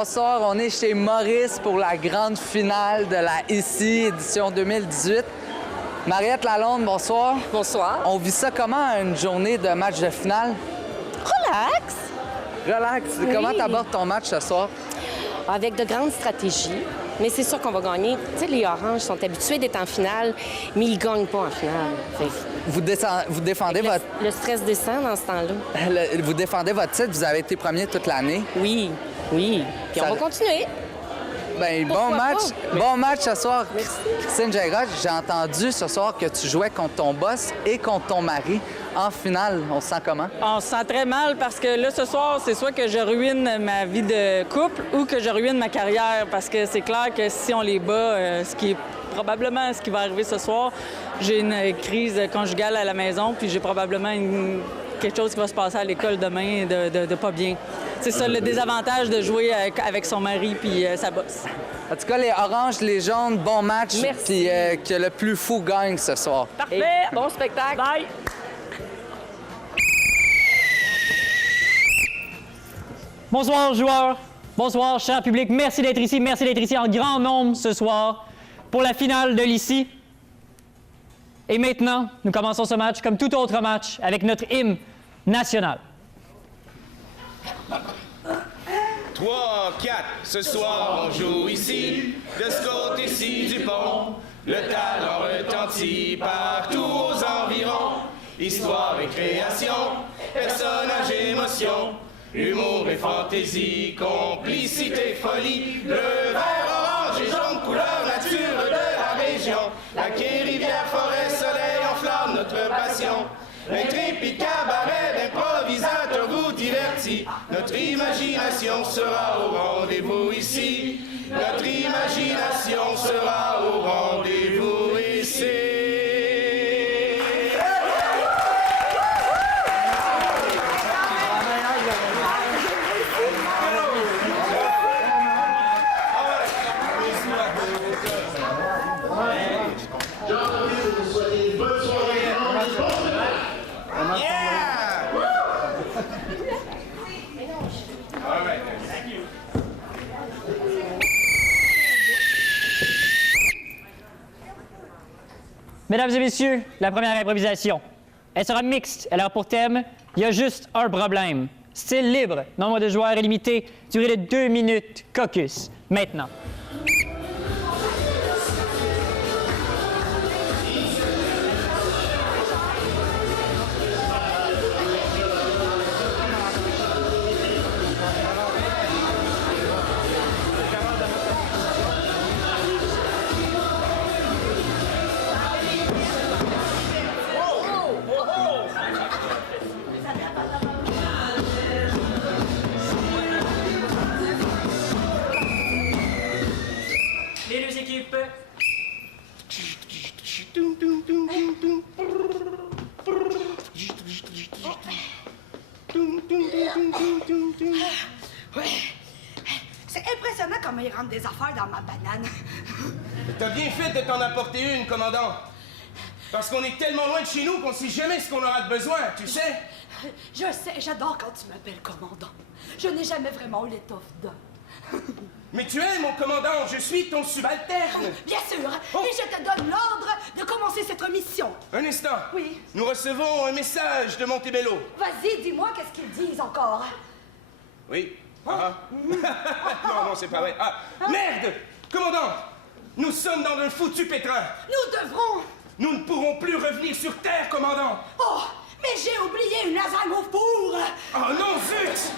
bonsoir. On est chez Maurice pour la grande finale de la ICI édition 2018. Mariette Lalonde, bonsoir. Bonsoir. On vit ça comment, une journée de match de finale? Relax. Relax. Oui. Comment t'abordes ton match ce soir? Avec de grandes stratégies. Mais c'est sûr qu'on va gagner. Tu sais, les Oranges sont habitués d'être en finale, mais ils gagnent pas en finale. Vous défendez votre... Le stress descend dans ce temps-là. Vous défendez votre titre, vous avez été premier toute l'année. Oui, oui. Puis on va continuer. Ben, bon match ce soir. Merci. Christine Gingras, j'ai entendu ce soir que tu jouais contre ton boss et contre ton mari en finale. On se sent comment? On se sent très mal parce que là, ce soir, c'est soit que je ruine ma vie de couple ou que je ruine ma carrière parce que c'est clair que si on les bat, ce qui est probablement ce qui va arriver ce soir, j'ai une crise conjugale à la maison puis j'ai probablement quelque chose qui va se passer à l'école demain de pas bien. C'est ça le désavantage de jouer avec son mari puis sa bosse. En tout cas, les oranges, les jaunes, bon match. Merci. Puis que le plus fou gagne ce soir. Parfait! Bon spectacle. Bye! Bonsoir, joueurs. Bonsoir, cher public. Merci d'être ici. Merci d'être ici en grand nombre ce soir pour la finale de l'ICI. Et maintenant, nous commençons ce match comme tout autre match avec notre hymne national. 3, 4, ce soir on joue ici, de ce côté-ci du pont. Le talent retentit partout aux environs. Histoire et création, personnages et émotion, humour et fantaisie, complicité, folie. Bleu, vert, orange et jaune, couleur nature de la région. Lac et rivière, forêt, soleil enflamme notre passion. Intrépide cabaret d'improvisateurs vous divertit. Notre imagination sera au rendez-vous ici. Notre imagination sera au rendez-vous ici. Mesdames et messieurs, la première improvisation. Elle sera mixte. Elle aura pour thème « Il y a juste un problème ». Style libre, nombre de joueurs illimité, durée de 2 minutes, caucus. Maintenant. Les deux équipes. Ouais. C'est impressionnant comment ils rentrent des affaires dans ma banane. T'as bien fait de t'en apporter une, commandant. Parce qu'on est tellement loin de chez nous qu'on sait jamais ce qu'on aura de besoin, tu sais. Je sais, j'adore quand tu m'appelles commandant. Je n'ai jamais vraiment eu l'étoffe d'homme. Mais tu es mon commandant, je suis ton subalterne. Bien sûr, Oh. et je te donne l'ordre de commencer cette mission. Un instant. Oui. Nous recevons un message de Montebello. Vas-y, dis-moi qu'est-ce qu'ils disent encore. Oui. Ah. Non, c'est pas vrai. Ah. Merde! Commandant! Nous sommes dans un foutu pétrin. Nous devrons... Nous ne pourrons plus revenir sur Terre, commandant. Oh, mais j'ai oublié une lasagne au four. Oh non, zut!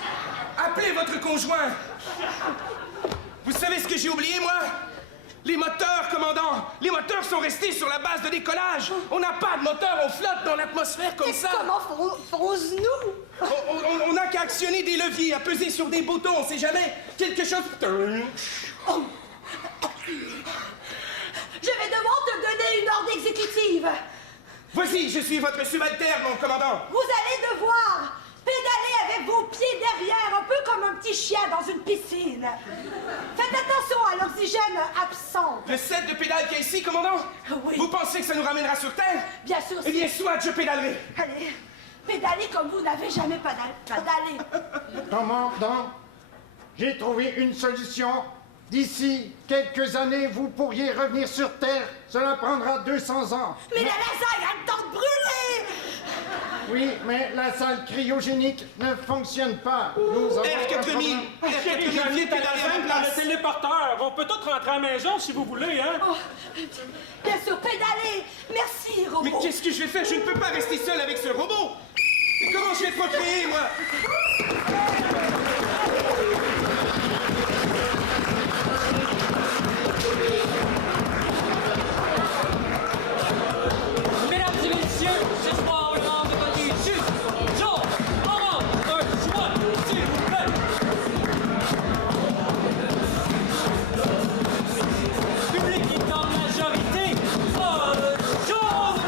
Appelez votre conjoint. Vous savez ce que j'ai oublié, moi? Les moteurs, commandant! Les moteurs sont restés sur la base de décollage! On n'a pas de moteur, on flotte dans l'atmosphère comme Mais ça! comment ferons-nous? On n'a qu'à actionner des leviers, à peser sur des boutons, on sait jamais! Quelque chose... Oh. Je vais devoir te donner une ordre exécutive. Voici, je suis votre subalterne, mon commandant! Vous allez devoir pédaler avec vos pieds derrière, un peu comme un petit chien dans une piscine. Faites attention à l'oxygène absent. Le set de pédales qu'il y a ici, commandant? Oui. Vous pensez que ça nous ramènera sur Terre? Bien sûr, Eh bien, soit je pédalerai! Allez, pédalez comme vous n'avez jamais pédalé. Commandant, j'ai trouvé une solution. D'ici quelques années, vous pourriez revenir sur Terre. Cela prendra 200 ans. Mais la lasagne a le temps de brûler! Oui, mais la salle cryogénique ne fonctionne pas. Nous avons Chérie, j'ai mis ta lasagne dans le téléporteur. On peut tous rentrer à la maison si vous voulez, hein? Oh, bien sûr, pédaler! Merci, robot! Mais qu'est-ce que je vais faire? Je ne peux pas rester seul avec ce robot! Et comment je vais procréer, moi? Mesdames et messieurs, ce soir, le rang de voter juste jaune, orange, un choix, s'il vous plaît. Public qui est en majorité, jaune.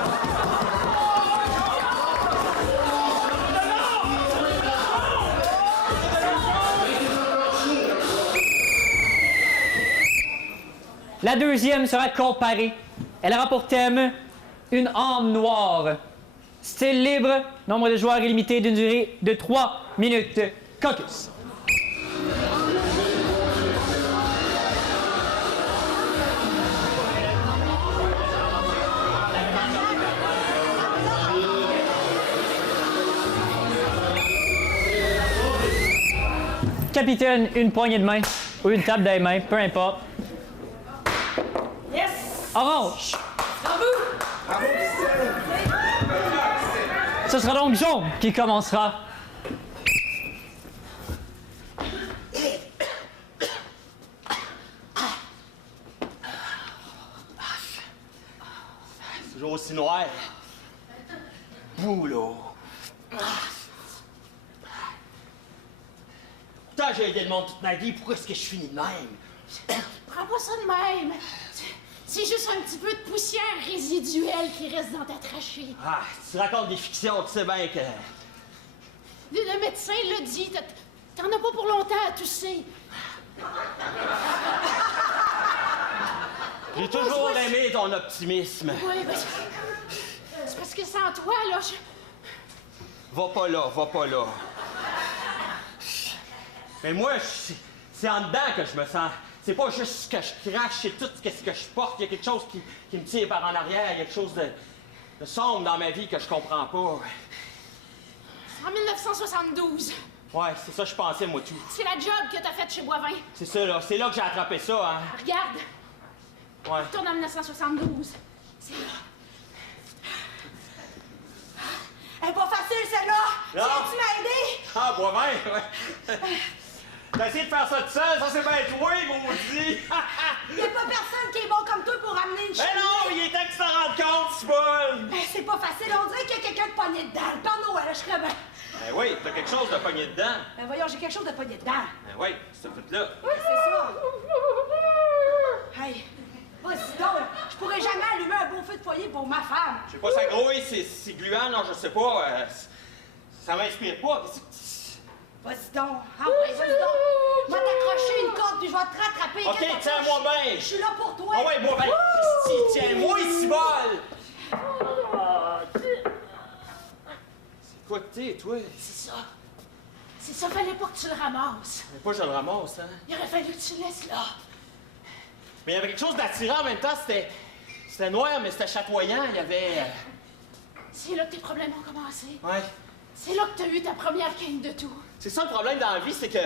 La deuxième sera comparée. Elle aura pour thème une âme noire. Style libre, nombre de joueurs illimité d'une durée de 3 minutes. Caucus. Capitaine, une poignée de main ou une table des mains, peu importe. Yes! Orange. Bravo! Ce sera donc jaune qui commencera. C'est toujours aussi noir. Boulot. Pourtant, j'ai aidé le monde toute ma vie. Pourquoi est-ce que je finis de même? Prends pas ça de même. C'est juste un petit peu de poussière résiduelle qui reste dans ta trachée. Ah, tu racontes des fictions, tu sais bien que... Le médecin l'a dit, t'en as pas pour longtemps à tousser. J'ai toujours aimé ton optimisme. Oui, ben, c'est parce que sans toi, là, Va pas là, va pas là. Mais moi, c'est en dedans que je me sens. C'est pas juste que je crache, c'est tout ce que je porte. Il y a quelque chose qui me tire par en arrière. Il y a quelque chose de sombre dans ma vie que je comprends pas. c'est en 1972. Ouais, c'est ça que je pensais, moi, tout. C'est la job que t'as faite chez Boivin. C'est ça, là. C'est là que j'ai attrapé ça, hein. Regarde, Ouais. retourne en 1972. C'est là. Elle est pas facile, celle-là! Non. Tu m'as aidé? Ah, Boivin, ouais. T'as essayé de faire ça tout seul, ça c'est bien toi, maudit! Il y a pas personne qui est bon comme toi pour amener une Mais cheminée. non, il est temps que tu t'en rendes compte, c'est bon! Ben, c'est pas facile, on dirait qu'il y a quelqu'un de pogné dedans. Le Père Noël, je serais bien. Ben oui, t'as quelque chose de pogné dedans. Ben voyons, j'ai quelque chose de pogné dedans. Ben oui, c'est fait là. Oui, c'est ça. Hey, vas-y donc, je pourrais jamais allumer un beau feu de foyer pour ma femme. Je sais pas, ça grouille, c'est gluant, non, je sais pas. Ça m'inspire pas. Vas-y donc. Ah ouais, vas-y donc. Je vais t'accrocher une corde puis je vais te rattraper. Ok, Qu'est-ce que tiens-moi t'as? bien. Je suis là pour toi. Ah ouais, moi, ben, tiens-moi ici, bol! C'est quoi que t'es, toi? C'est ça. C'est ça, fallait pas que tu le ramasses. Mais pas je le ramasse, hein. Il aurait fallu que tu le laisses là. Mais il y avait quelque chose d'attirant en même temps, c'était noir, mais c'était chatoyant, il y avait... C'est là que tes problèmes ont commencé. Ouais. C'est là que t'as eu ta première quinte de tout. C'est ça le problème dans la vie, c'est que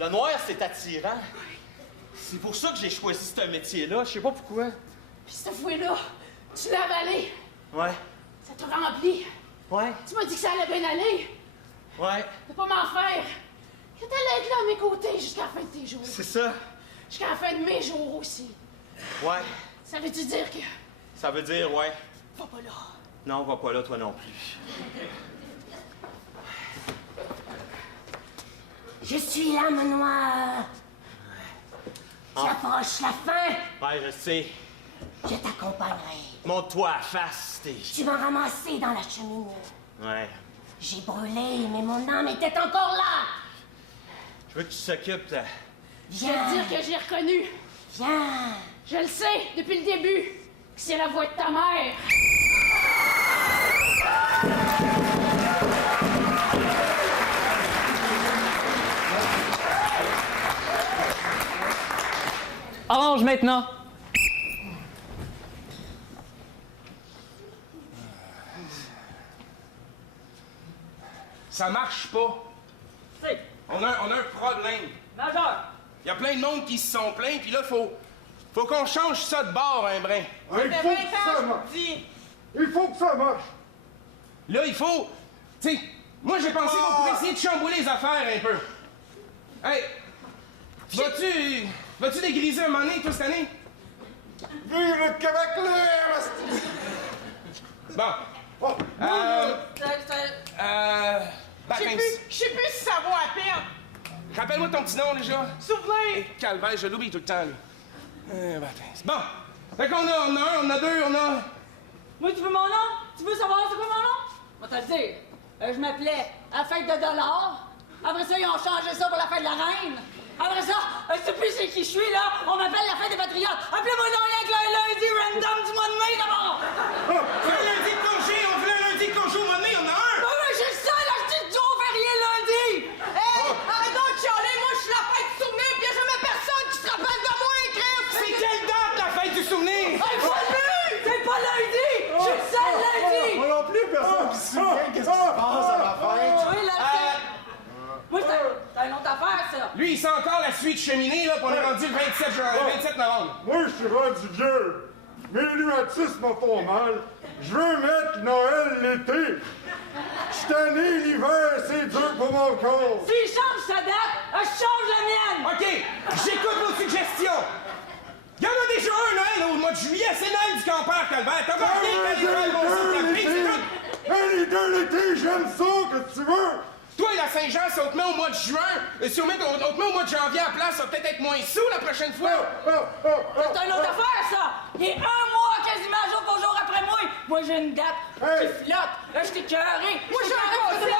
le noir, c'est attirant. C'est pour ça que j'ai choisi ce métier-là, je sais pas pourquoi. Puis cette fouet-là, tu l'as avalé. Ouais. Ça t'a rempli. Ouais. Tu m'as dit que ça allait bien aller. Ouais. De pas m'en faire. Que t'allais être là à mes côtés jusqu'à la fin de tes jours. C'est ça. Jusqu'à la fin de mes jours aussi. Ouais. Ça veut-tu dire que... Ça veut dire, ouais. Va pas là. Non, va pas là, toi non plus. Je suis l'âme noire. Tu approches la fin. Ouais, je sais. Je t'accompagnerai. Monte-toi à la face, t'es... Tu vas ramasser dans la cheminée. Ouais. J'ai brûlé, mais mon âme était encore là. Je veux que tu s'occupes de... Je veux dire que j'ai reconnu. Viens. Je le sais, depuis le début, que c'est la voix de ta mère. maintenant. Ça marche pas. On a un problème. Majeur! Il y a plein de monde qui se sont plaints, puis là, faut qu'on change ça de bord, un brin. Il faut que ça marche. Il faut que ça marche. Là, il faut... Tu sais, moi, j'ai pensé qu'on pouvait essayer de chambouler les affaires un peu. Hey, vas-tu dégriser un moment donné, toi, cette année? Vive le Québec libre! Bon. Baptiste. Je sais plus si ça vaut à peine. Rappelle-moi ton petit nom, déjà. Souvenir! Calvaire, je l'oublie tout le temps, là. Baptiste. Bon. Fait qu'on a un, on a deux, on a... Moi, tu veux mon nom? Tu veux savoir c'est quoi mon nom? On va te le dire. Je m'appelais la fête de dollars. Après ça, ils ont changé ça pour la fête de la reine. Après ça, je sais plus c'est qui je suis, là. On m'appelle la fête des patriotes. Appelez-moi donc rien que le lundi random du mois de mai, d'abord. On fait un lundi de congé, on fait un lundi de congé au mois de mai, on a un. Oui, j'ai ça, là, je dis jour férié lundi. Hey, arrête donc de chialer, moi je suis la fête du souvenir, pis y'a jamais personne qui se rappelle de moi, Chris! C'est quelle date, la fête du souvenir? Hey, pas lui! C'est pas lundi! Je suis le seul lundi! Moi non plus, personne qui se souvient qu'est-ce qui se passe à la fête. Oui, là, moi, c'est une autre affaire, ça. Lui, il sent encore la suite cheminée, là, pis on est rendu le 27 novembre. Moi, je suis rendu vieux. Mes rhumatismes me font mal. Je veux mettre Noël l'été. Je suis tanné l'hiver, c'est dur pour mon corps. S'il change sa date, je change la mienne! OK, j'écoute vos suggestions. Il y en a déjà un, Noël, au mois de juillet, c'est Noël du campeur, Calvaire. T'as marqué qu'à l'école, mon sang, la fille, c'est tout. Les deux l'été, j'aime ça, que tu veux. Toi, la Saint-Jean, si on te met au mois de juin, si on te met au mois de janvier à la place, ça va peut-être être moins sous la prochaine fois. C'est une autre affaire, ça! Il est un mois quasiment jour pour jour après moi! Moi, j'ai une date qui flotte. Là, je t'ai cœuré. Moi, j'ai un concept!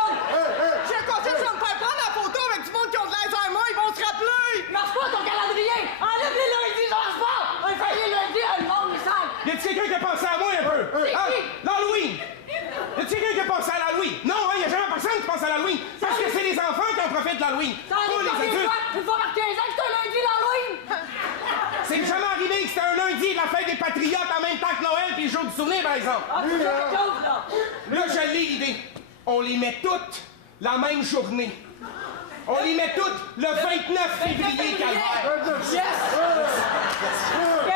J'ai un concept, je vais me faire prendre la photo avec du monde qui ont de l'Alzheimer, ils vont se rappeler! Marche pas ton calendrier! Enlève les lundis, ça marche pas! Un férié lundi, le monde, il sent! Y a-tu quelqu'un qui a pensé à moi un peu? Hein? L'Halloween! Y a-tu quelqu'un qui a pensé à l'Halloween? Non, hein, y a jamais personne qui pense à l'Halloween! Parce que c'est les enfants qui en profitent de l'Halloween! Ça arrive Pas les combien de adultes! fois? Une fois par 15 ans que c'est un lundi, l'Halloween! C'est jamais arrivé que c'était un lundi de la fête des patriotes en même temps que Noël puis le jour du souvenir, par exemple! Ah, tu fais quelque chose, là! Là, je l'ai l'idée. On les met toutes la même journée. On les met toutes le 29 février, Calvaire. Yes! OK!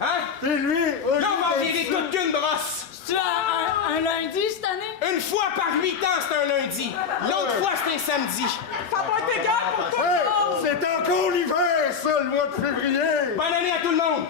Hein? C'est lui. Là, on va en virer toute qu'une brosse. C'est-tu un lundi, cette année? Une fois par 8 ans, c'est un lundi. L'autre fois, c'est un samedi. Ça va être égal pour tout le monde! C'est encore l'hiver, ça, le mois de février. Bonne année à tout le monde.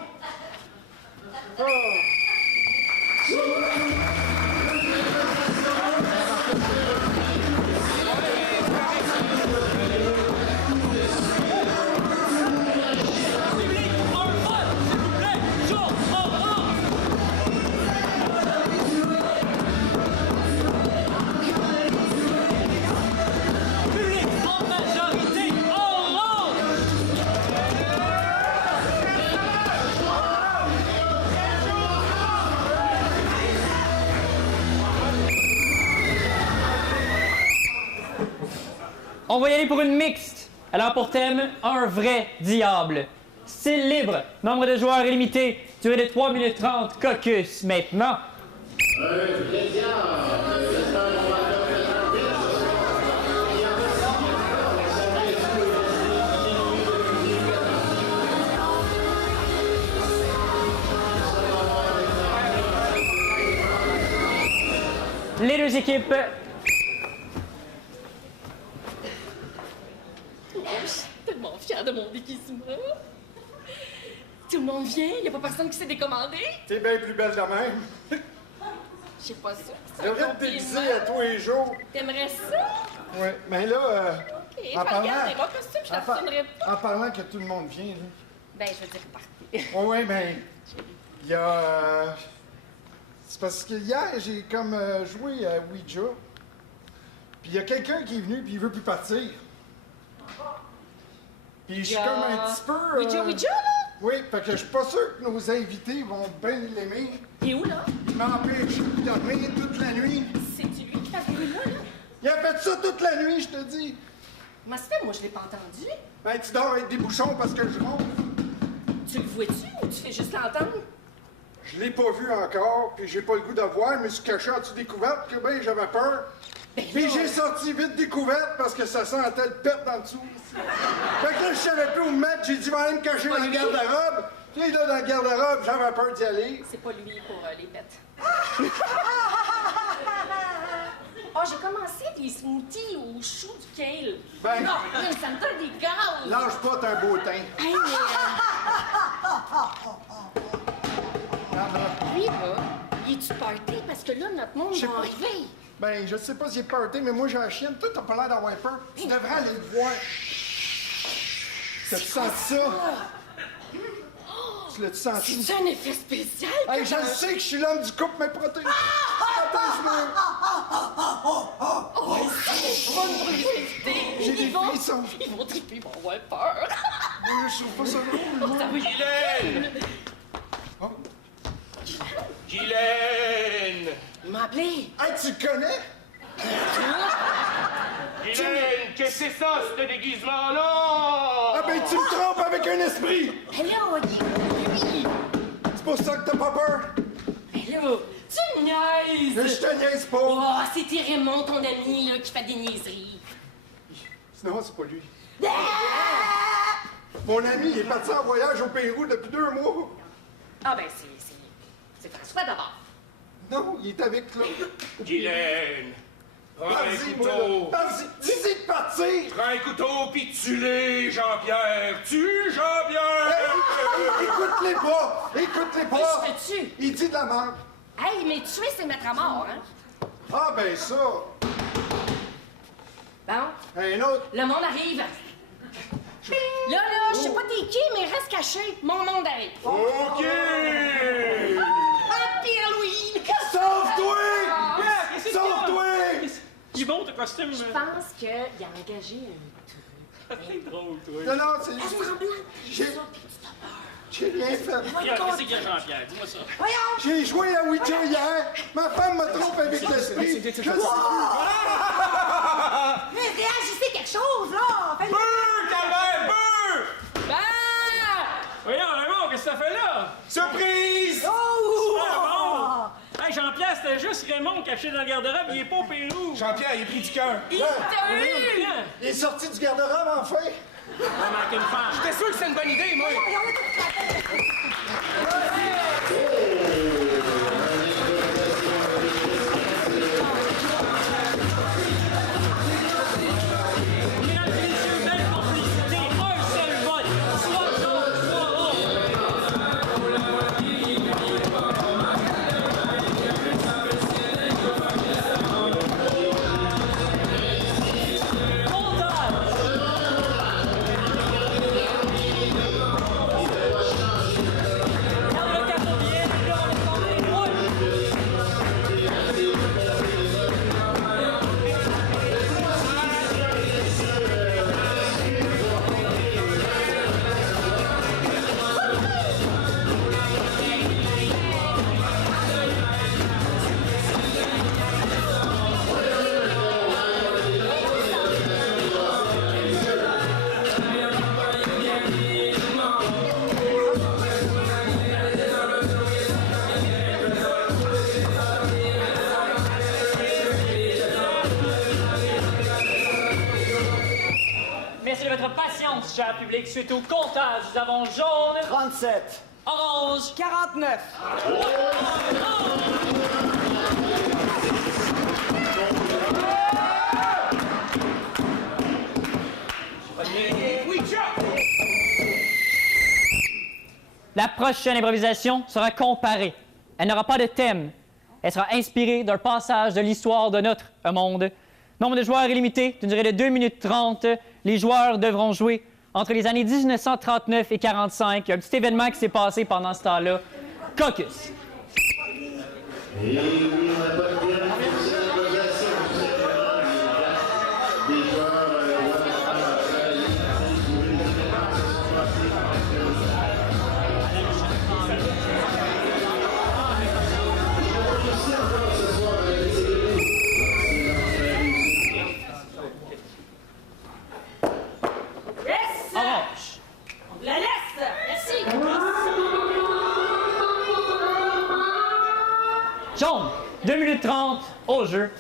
On va y aller pour une mixte. Alors pour thème, un vrai diable. Style libre, nombre de joueurs illimité, durée de 3 minutes 30, caucus maintenant. Les deux équipes. Je suis tellement fière de mon déguisement. Tout le monde vient, il a pas personne qui s'est décommandé. T'es bien plus belle de même. Je sais pas ça. Je devrais te déguiser à tous les jours. T'aimerais ça? Oui, mais là, Ok, je vais regarder mon costume, je l'assumerai pas. en parlant que tout le monde vient, là. Ben, je veux dire party. Oui, mais il y a... c'est parce que hier, j'ai comme joué à Ouija. Puis il y a quelqu'un qui est venu, puis il veut plus partir. Puis je suis comme un petit peu... Ouija, là? Oui, fait que je suis pas sûr que nos invités vont bien l'aimer. Il est où, là? Il m'empêche de dormir toute la nuit. C'est-tu lui qui t'a fait là, là? Il a fait ça toute la nuit, je te dis. Comment ça fait? Moi, je l'ai pas entendu. Ben, tu dors avec des bouchons parce que je ronfle. Tu le vois-tu ou tu fais juste l'entendre? Je l'ai pas vu encore, puis j'ai pas le goût de voir, mais je me suis caché en dessous des couvertes, que ben j'avais peur. Puis j'ai sorti vite des couvertes parce que ça sentait le pète en dessous. Fait que là, je savais plus où me mettre, j'ai dit, va aller me cacher dans le garde-robe. Puis là, dans le garde-robe, j'avais peur d'y aller. C'est pas lui pour les pets. Oh, j'ai commencé des smoothies au chou du kale. Ben- Non, ça me donne des gaz. Lâche pas, t'as un beau teint. Hey, mais lui, là, il est-tu party? Parce que là, notre monde sais va pas. arriver. Ben, je sais pas s'il est party, mais moi, j'ai la chienne. Toi, t'as pas l'air d'avoir peur. Tu devrais aller le voir. T'as-tu senti ça? Tu l'as-tu senti? C'est un effet spécial? Hey, je le sais que je suis l'homme du couple, mais protège. Protège-moi. J'ai des frissons. Ils vont triper, ils vont avoir peur. Moi, je trouve pas ça drôle. Ça va Guylaine! Oh. Guylaine! Il m'a appelé. Hey, tu le connais? Guylaine, qu'est-ce que c'est ça, ce déguisement-là? Ah ben, tu me trompes avec un esprit. Mais là, lui. C'est pour ça que t'as pas peur. Mais là, tu me niaises. Mais je te niaise pas. Oh, c'était Raymond, ton ami, là, qui fait des niaiseries. Sinon, c'est pas lui. Mon ami, il est parti en voyage au Pérou depuis 2 mois. Ah ben, c'est François d'abord. Non, il est avec Claude. Guylaine! Prends un Vas-y, moi, couteau! là. Vas-y, dis-y de partir. Prends un couteau pis tue-les, Jean-Pierre! Tue Jean-Pierre! Hey, écoute-les pas. Écoute-les pas. Oui, je te tue. Il dit de la merde. Hey, mais tuer, c'est mettre à mort, hein? Ah ben ça. Bon, Un autre. le monde arrive. Là, je sais pas t'es qui, mais reste caché. Mon monde arrive. OK! Happy Halloween! Sauve-toi! qu'est-ce que Sauve-toi! Il est bon, ton costume. Je pense qu'il a engagé un C'est drôle, toi. Non, non, c'est... J'ai... ça, puis tu t'as peur. J'ai rien fait. Qu'est-ce qu'il y a, Jean-Pierre? Dis-moi ça. J'ai joué à Ouija hier. Ma femme me trompe avec l'esprit. Je sais plus. Mais réagissez quelque chose, là! Faites- Calvaire, peu! Voyons, Raymond, qu'est-ce que ça fait là? Surprise! Ah, bon! Hey, Jean-Pierre, c'était juste Raymond caché dans le garde-robe, il est pas au Pérou. Jean-Pierre, il est pris du cœur. Il t'a eu! Il est sorti du garde-robe, enfin. On manque une femme. J'étais sûr que c'était une bonne idée, moi! Mesdames et messieurs, belle complicité, un seul vote, 63 Merci de votre patience, cher public. Suite au comptage, nous avons jaune, 37. orange, 49. La prochaine improvisation sera comparée. Elle n'aura pas de thème. Elle sera inspirée d'un passage de l'histoire de notre monde. Nombre de joueurs est limité, d'une durée de 2 minutes 30. Les joueurs devront jouer entre les années 1939 et 45. Il y a un petit événement qui s'est passé pendant ce temps-là. Caucus. Jaune, 2 minutes 30 au jeu.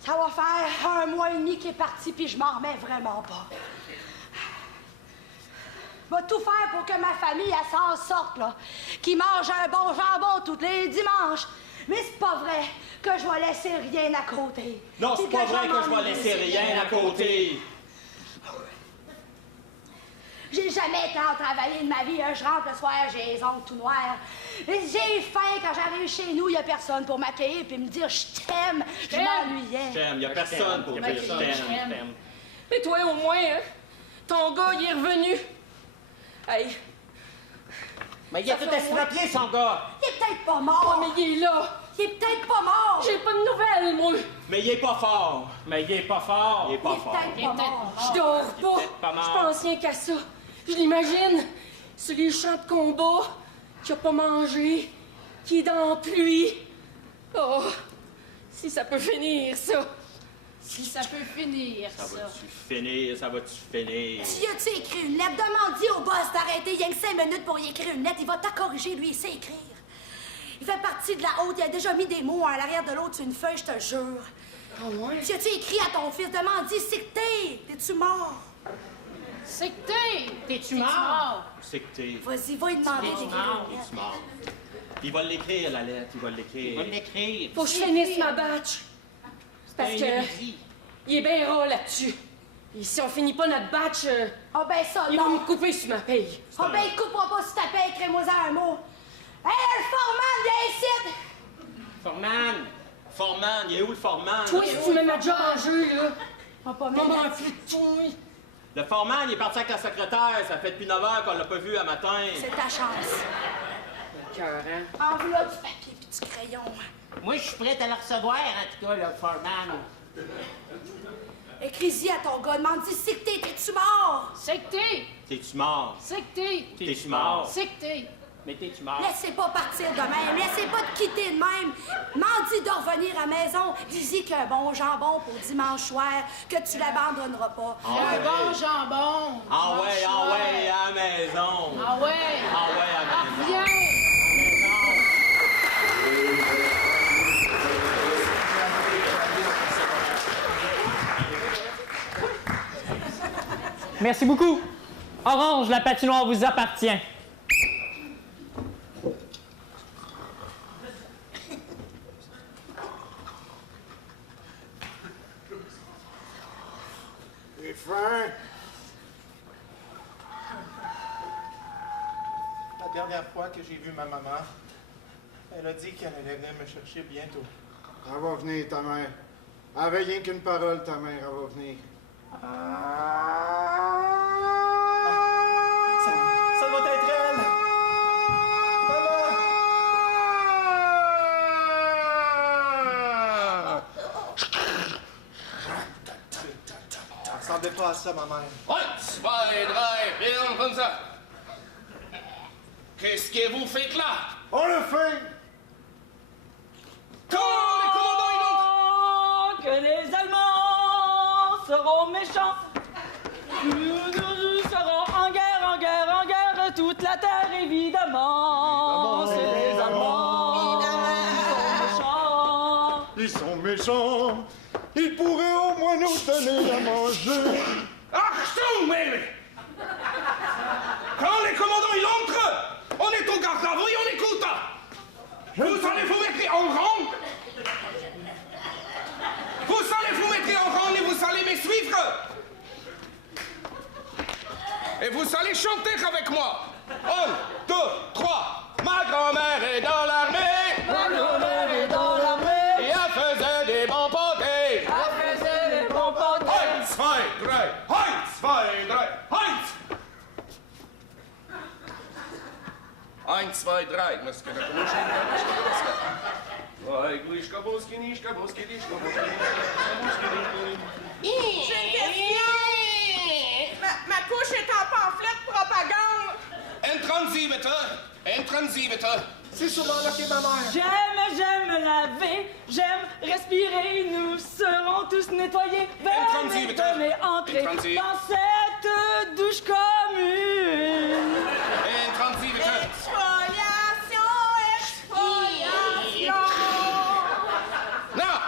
Ça va faire 1 mois et demi qu'il est parti, puis je m'en remets vraiment pas. Je vais tout faire pour que ma famille, elle s'en sorte, là. Qu'il mange un bon jambon tous les dimanches. Mais c'est pas vrai que je vais laisser rien à côté. Non, c'est pas vrai que je vais laisser rien à côté. J'ai jamais tant travaillé de ma vie. Je rentre le soir, j'ai les ongles tout noirs. J'ai faim quand j'arrive chez nous, il y a personne pour m'accueillir puis me dire « je t'aime ». Je m'ennuyais. Je t'aime, il y a personne pour dire « je t'aime ». Mais toi, au moins, hein, ton gars, il est revenu. Hey. Mais il a tout estropié, son gars. Il est peut-être pas mort. Oh, mais il est là. Il est peut-être pas mort. J'ai pas de nouvelles, moi. Mais il est pas fort. Mais il est pas fort. Il est pas fort. Il est peut-être pas mort. Je dors pas. Je pense rien qu'à ça. Je l'imagine sur les champs de combat, qui a pas mangé, qui est dans la pluie. Oh, si ça peut finir, ça. Si ça peut finir, ça. Ça va-tu finir, ça va-tu finir? Si as-tu écrit une lettre? Demande-y au boss d'arrêter. Il y a que 5 minutes pour y écrire une lettre. Il va t'en corriger, lui, il sait écrire. Il fait partie de la haute. Il a déjà mis des mots à l'arrière de l'autre sur une feuille, je te jure. Ah ouais? Si as-tu écrit à ton fils? Demande-y, c'est que t'es-tu mort? C'est que t'es-tu mort? C'est que t'es... Vas-y, va lui demander d'écrire une lettre. Es-tu mort? Il va l'écrire, la lettre, il va l'écrire. Faut que je finisse ma batch. C'est parce que il est bien rare là-dessus. Et si on finit pas notre batch, Ah ben ça, il va non. me couper sur ma paye. Ah ben il coupera pas sur ta paye, écris-moi-en un mot. Hey, le foreman, viens ici! Forman, il est où le Forman? Toi, si tu mets ma job en jeu, là, On va pas maman mettre un flûte de toi. Le Forman, il est parti avec la secrétaire. Ça fait depuis 9 heures qu'on l'a pas vu à matin. C'est ta chance. Cœur, hein? En voilà du papier pis du crayon. Moi, je suis prête à le recevoir, en tout cas, le foreman. Écris-y à ton gars, demande-y si que t'es-tu mort? C'est que T'es-tu mort? C'est que t'es. T'es-tu mort? C'est que t'es. Mais t'es-tu mort? Laissez pas partir de même, laissez pas te quitter de même. Mande-y de revenir à la maison. Dis-y qu'un bon jambon pour dimanche soir, que tu l'abandonneras pas. Un bon jambon. Ah ouais, à la maison. Ah ouais. Ah ouais, à la maison. Viens. Merci beaucoup. Orange, la patinoire vous appartient. J'ai faim. La dernière fois que j'ai vu ma maman, elle a dit qu'elle allait venir me chercher bientôt. Elle va venir, ta mère. Elle avait rien qu'une parole, ta mère, elle va venir. Ça doit être elle! Maman! Elle ressemblait pas à ça, ma mère. 1, 2, 3, bien comme ça. Qu'est-ce que vous faites là? On le fait! Quand les commandants ils montent! Que les Allemands seront méchants. Nous serons en guerre, toute la terre, évidemment. C'est les Allemands. Ils sont méchants. Ils pourraient au moins nous donner à manger. Achtung, mais... Quand les commandants ils entrent, on est au garde à vous et on écoute. Vous allez vous mettre en rang. Vous allez vous mettre en rang et vous allez me suivre. Et vous allez chanter avec moi. 1, 2, 3. Ma grand-mère est dans l'armée. Ma grand-mère est dans l'armée. Et elle faisait des bons potés. Elle faisait des bons potés. 1, 2, 3. 1, 2, 3. 1, 2, 3. Muskel na koluszkę. Oj, gliszka, boski, niszka, boski, liszka, boski, J'ai une question! Ma couche est en pamphlet de propagande! Entranzi, bitte. C'est sûrement là qu'est ma mère. J'aime laver, j'aime respirer, nous serons tous nettoyés. Entranzi, bitte. jamais entré dans cette douche commune. Et 36, Victor. Exfoliation. Non!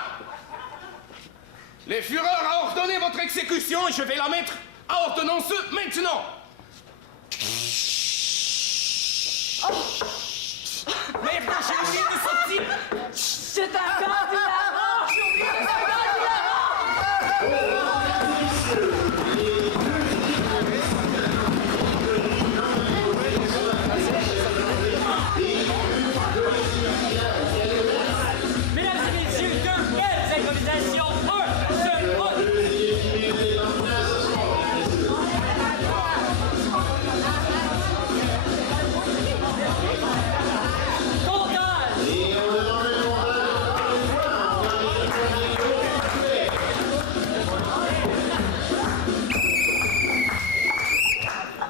Les Fureurs a ordonné votre exécution et je vais la mettre à ordonnance maintenant! Mais j'ai oublié de sortir! C'est un candidat! J'ai oublié de sortir! Mesdames et messieurs, deux belles improvisations. Un seul round.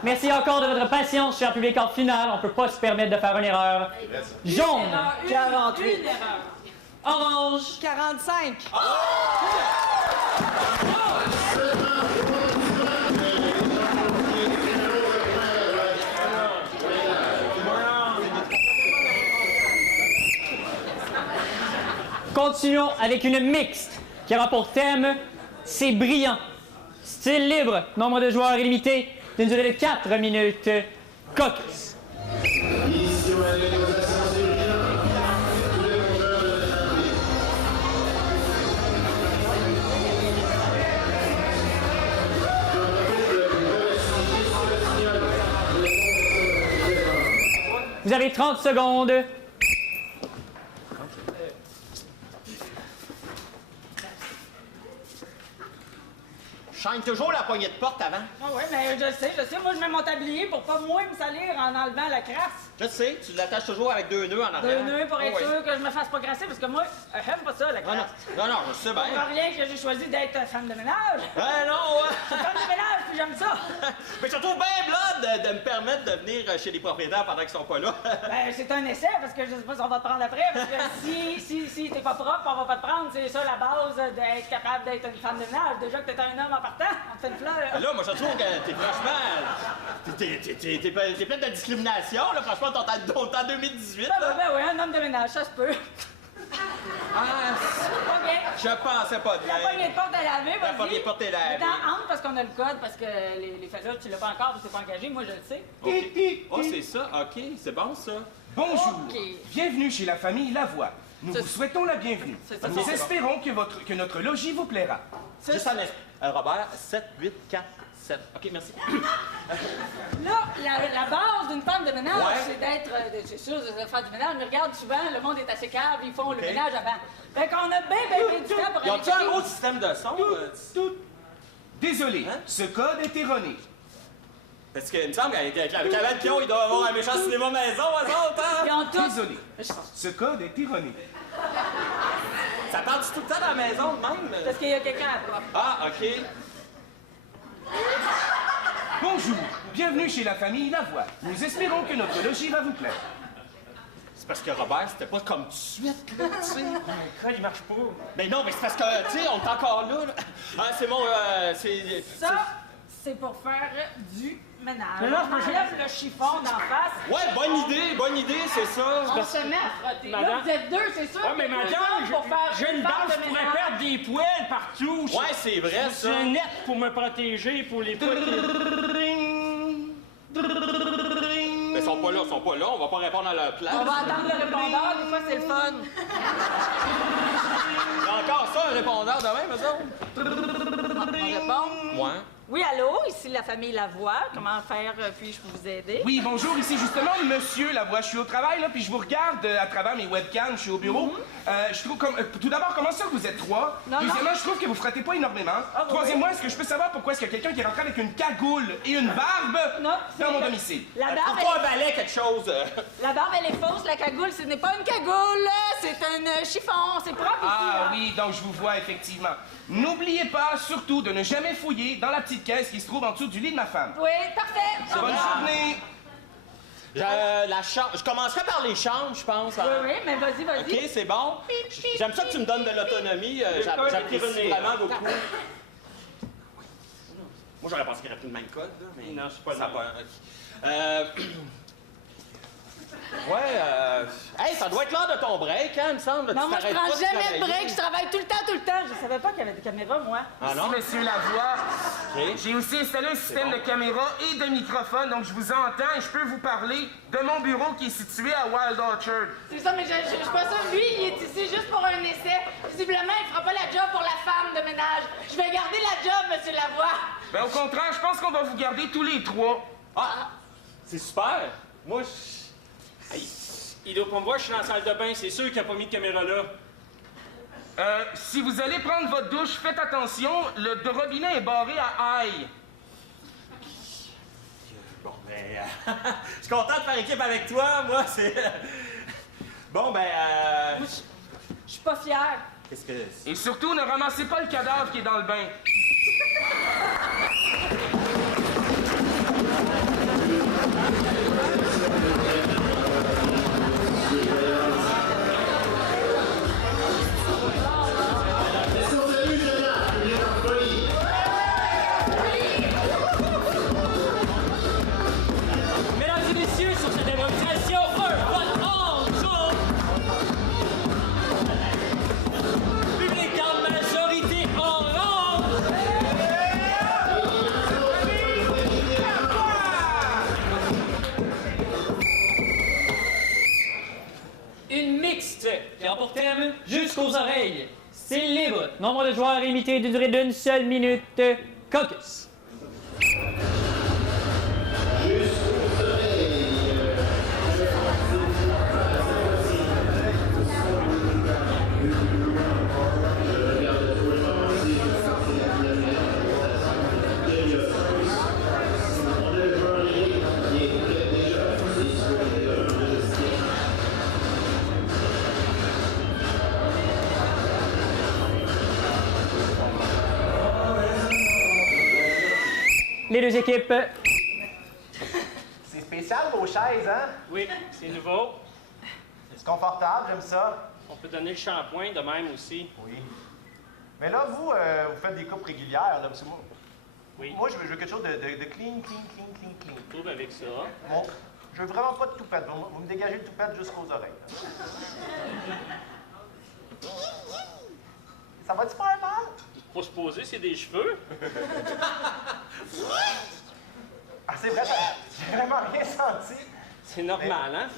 Merci encore de votre patience, cher public. En finale, on ne peut pas se permettre de faire une erreur. Jaune, 48. orange, 45. Continuons avec une mixte qui aura pour thème « C'est brillant ». Style libre, nombre de joueurs illimité, d'une durée de 4 minutes. Caucus. Vous avez 30 secondes. Chaîne toujours la poignée de porte avant. Ah ouais, mais je sais. Moi, je mets mon tablier pour pas moins me salir en enlevant la crasse. Je sais, tu l'attaches toujours avec 2 nœuds en arrière. 2 nœuds pour être sûr que je me fasse pas grasser, parce que moi, j'aime pas ça, la crasse. Non, je sais bien. C'est pas rien que j'ai choisi d'être femme de ménage. Non, Je suis femme de ménage, puis j'aime ça. Mais je trouve bien blood de me permettre de venir chez les propriétaires pendant qu'ils sont pas là. Ben, c'est un essai, parce que je sais pas si on va te prendre après, parce que si t'es pas propre, on va pas te prendre. C'est ça la base d'être capable d'être une femme de ménage. Déjà que t'es un homme en partant, on te fait une fleur. Là, moi, je trouve que t'es franchement... T'es plein de discrimination, là. Franchement, t'es en 2018, là. Ben oui, un homme de ménage, ça se peut. Ah, OK. je pensais pas de La poignée de porte à laver, vas-y. La poignée de porte est lavée. Attends, entre, parce qu'on a le code, parce que les faiseurs, tu l'as pas encore, parce que t'es pas engagé. Moi, je le sais. OK. Oh, c'est ça. OK, c'est bon, ça. Bonjour. OK. Bienvenue chez la famille Lavoie. Nous C'est- vous souhaitons la bienvenue. C'est- Nous c'est- espérons que notre logis vous plaira. Juste un instant. Robert, 7, 8, 4, 7. OK, merci. Là, la base d'une femme de ménage, Ouais. c'est d'être, c'est sûr, de faire du ménage, mais regarde, souvent, le monde est assez cave, ils font le ménage avant. Fait qu'on a bien du temps pour Ils aller ont-tu un checker. autre système de son? Désolé, Hein? ce code est erroné. Parce qu'il me semble qu'avec la pion, il doit avoir un méchant cinéma maison, eux autres, hein? Ils ont tous... Désolé, ce code est erroné. Ça part tout le temps dans la maison, de même? Parce qu'il y a quelqu'un à toi. Ah, OK. Bonjour, bienvenue chez la famille Lavoie. Nous espérons que notre logis va vous plaire. C'est parce que Robert, c'était pas comme tout de suite, là, tu sais. Le code, il marche pas. Mais non, mais c'est parce que, tu sais, on est encore là. Ah, c'est mon... c'est... Ça, c'est pour faire du ménage. Mais là, On enlève le chiffon d'en face. Ouais, bonne idée, c'est ça. On se met à frotter. Là, Madame- vous êtes deux, c'est sûr. Ouais, mais qu'il y a deux madame, hommes pour faire j'ai une femme base, de je pourrais ménage. perdre des poils partout. Ouais, c'est vrai, Je ça. suis net pour me protéger, pour les poils. Mais ils sont pas là, on va pas répondre à leur place. On va attendre le répondeur, des fois c'est le fun. Il y a encore ça, un répondeur de même, eux autres? On répond. Moi. Oui, allô, ici la famille Lavoie. Comment faire puis-je vous aider? Oui, bonjour, ici justement Monsieur Lavoie. Je suis au travail, là, puis je vous regarde à travers mes webcams, je suis au bureau. Je trouve comme... tout d'abord, comment ça que vous êtes 3? Non, Deuxièmement, je trouve que vous frottez pas énormément. Ah, Troisièmement, est-ce que je peux savoir pourquoi est-ce qu'il y a quelqu'un qui est rentré avec une cagoule et une barbe Non, c'est dans mon que- domicile? La barbe, Trouve-toi un balai, quelque chose. la barbe, elle est fausse. La cagoule, ce n'est pas une cagoule, c'est un chiffon. C'est propre ici. Ah là. oui, donc je vous vois effectivement. N'oubliez pas, surtout, de ne jamais fouiller dans la petite caisse qui se trouve en dessous du lit de ma femme. Oui, parfait. Bonne journée! Je commencerai par les chambres, je pense. Oui, oui, mais vas-y, vas-y. OK, c'est bon. J'aime ça que tu me donnes de l'autonomie. J'apprécie vraiment beaucoup. Moi, j'aurais pensé qu'il y aurait plus le même code, là, mais... Non, c'est pas le ça même. Hey, ça doit être l'heure de ton break, hein, il me semble. Non, Tu moi, je t'arrêtes prends pas de jamais de travailler. break. Je travaille tout le temps. Je savais pas qu'il y avait des caméras, moi. Ah non? Monsieur Lavoie, j'ai aussi installé un système de caméra et de microphone, donc je vous entends et je peux vous parler de mon bureau qui est situé à Wild Orchard. C'est ça, mais je suis pas sûre. Lui, il est ici juste pour un essai. Visiblement, il fera pas la job pour la femme de ménage. Je vais garder la job, Monsieur Lavoie. Ben, au contraire, je pense qu'on va vous garder tous les trois. Ah! C'est super! Moi, Il doit pas me voir, je suis dans la salle de bain. C'est sûr qu'il a pas mis de caméra là. Si vous allez prendre votre douche, faites attention, le robinet est barré à ail. bon, je suis content de faire équipe avec toi, moi, c'est... Bon, Je suis pas fière. Qu'est-ce que... Et surtout, ne ramassez pas le cadavre qui est dans le bain. Mesdames et messieurs, sur cette démonstration, un vote en jaune. Public en majorité orange. Une mixte qui a pour thème jusqu'aux oreilles. C'est libre. Nombre de joueurs limité d'une durée d'une seule minute. Caucus. Les deux équipes. C'est spécial, vos chaises, hein? Oui, c'est nouveau. C'est confortable, j'aime ça. On peut donner le shampoing de même aussi. Oui. Mais là, vous faites des coupes régulières, là, parce que moi... Oui. Moi, je veux quelque chose de clean. Trouve avec ça. Bon, je veux vraiment pas de toupette. Vous me dégagez le toupette jusqu'aux oreilles. Ça va-tu faire mal? Faut se poser, c'est des cheveux. Ah, c'est vrai, j'ai vraiment rien senti. C'est normal, hein?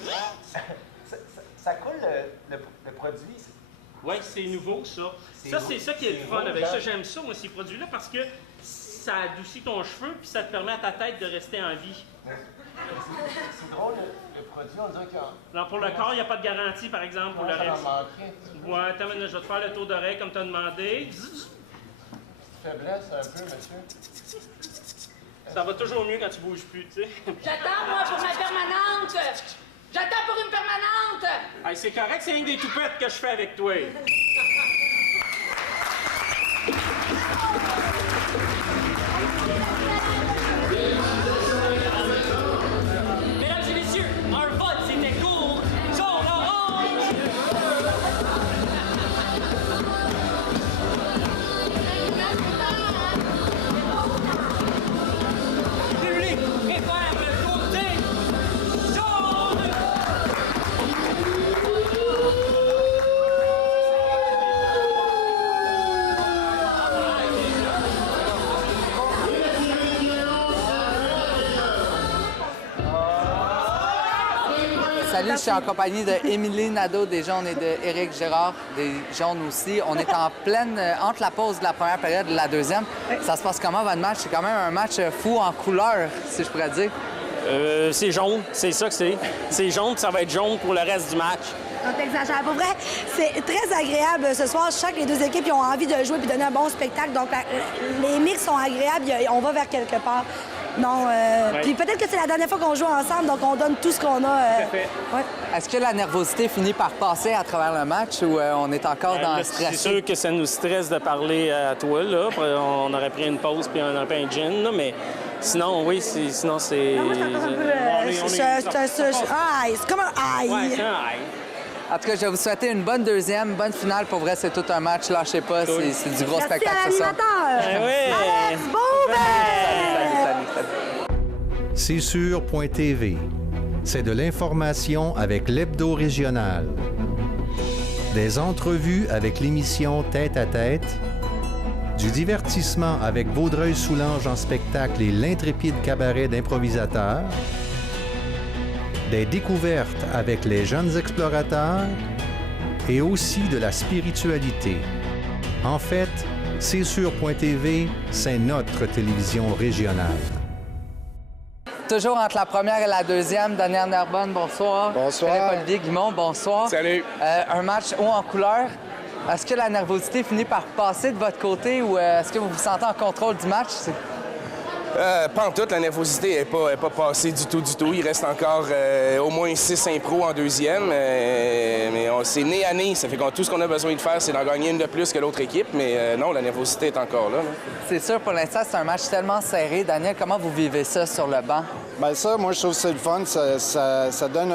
Ça coule le produit. Oui, c'est nouveau, ça. Ça, c'est ça qui est le fun nouveau, avec ça. hein? J'aime ça, moi, ces produits-là, parce que ça adoucit ton cheveu puis ça te permet à ta tête de rester en vie. C'est drôle, le produit, on dirait qu'il y a... Non, pour le corps, il n'y a pas de garantie, par exemple, pour le ça reste. m'en manquerait un petit peu. Ouais, attends, je vais te faire le tour d'oreille comme tu as demandé. Faiblesse un peu, monsieur. Ça va toujours mieux quand tu bouges plus, tu sais. J'attends, moi, pour ma permanente. J'attends pour une permanente. Hey, c'est correct, c'est une des toupettes que je fais avec toi. Mesdames et messieurs, un vote, c'était court. Jaune, orange. Public, préfère le côté jaune. Salut, je suis en compagnie de Émilie Nadeau des Jaunes et de Éric Gérard des Jaunes aussi. On est en pleine, entre la pause de la première période et de la deuxième. Ça se passe comment, votre match? C'est quand même un match fou en couleur, si je pourrais dire. C'est jaune, c'est ça que c'est. C'est jaune, puis ça va être jaune pour le reste du match. On t'exagère. Pour vrai, c'est très agréable ce soir. Je sens que les deux équipes ils ont envie de jouer et donner un bon spectacle. Donc, les mix sont agréables. On va vers quelque part. Non, puis peut-être que c'est la dernière fois qu'on joue ensemble, donc on donne tout ce qu'on a. Tout à fait. Ouais. Est-ce que la nervosité finit par passer à travers le match ou on est encore dans le stress? C'est sûr que ça nous stresse de parler à toi, là. On aurait pris une pause puis on aurait pris un gin, là, mais sinon, oui, sinon c'est... Non, moi, c'est encore un peu... C'est comme un aïe. Ouais, c'est un aïe. En tout cas, je vais vous souhaiter une bonne deuxième, bonne finale. Pour vrai, c'est tout un match. Lâchez pas, c'est du gros Merci spectacle à ce soir. l'animateur. oui. Alex Beauvais! CSur.tv. C'est de l'information avec l'hebdo régional. Des entrevues avec l'émission Tête à tête. Du divertissement avec Vaudreuil-Soulanges en spectacle et l'intrépide cabaret d'improvisateurs. Des découvertes avec les jeunes explorateurs. Et aussi de la spiritualité. En fait, CSur.tv, c'est notre télévision régionale. Toujours entre la première et la deuxième, Daniel Nerbonne, bonsoir. Bonsoir. Philippe-Olivier Guimond, bonsoir. Salut. Un match haut en couleur. Est-ce que la nervosité finit par passer de votre côté ou est-ce que vous vous sentez en contrôle du match? Pas en tout, la nervosité n'est pas passée du tout. Il reste encore au moins 6 impros en deuxième. Mais c'est nez à nez. Ça fait que tout ce qu'on a besoin de faire, c'est d'en gagner une de plus que l'autre équipe. Mais non, la nervosité est encore là. C'est sûr, pour l'instant, c'est un match tellement serré. Daniel, comment vous vivez ça sur le banc? Bien ça, moi, je trouve que c'est le fun. Ça donne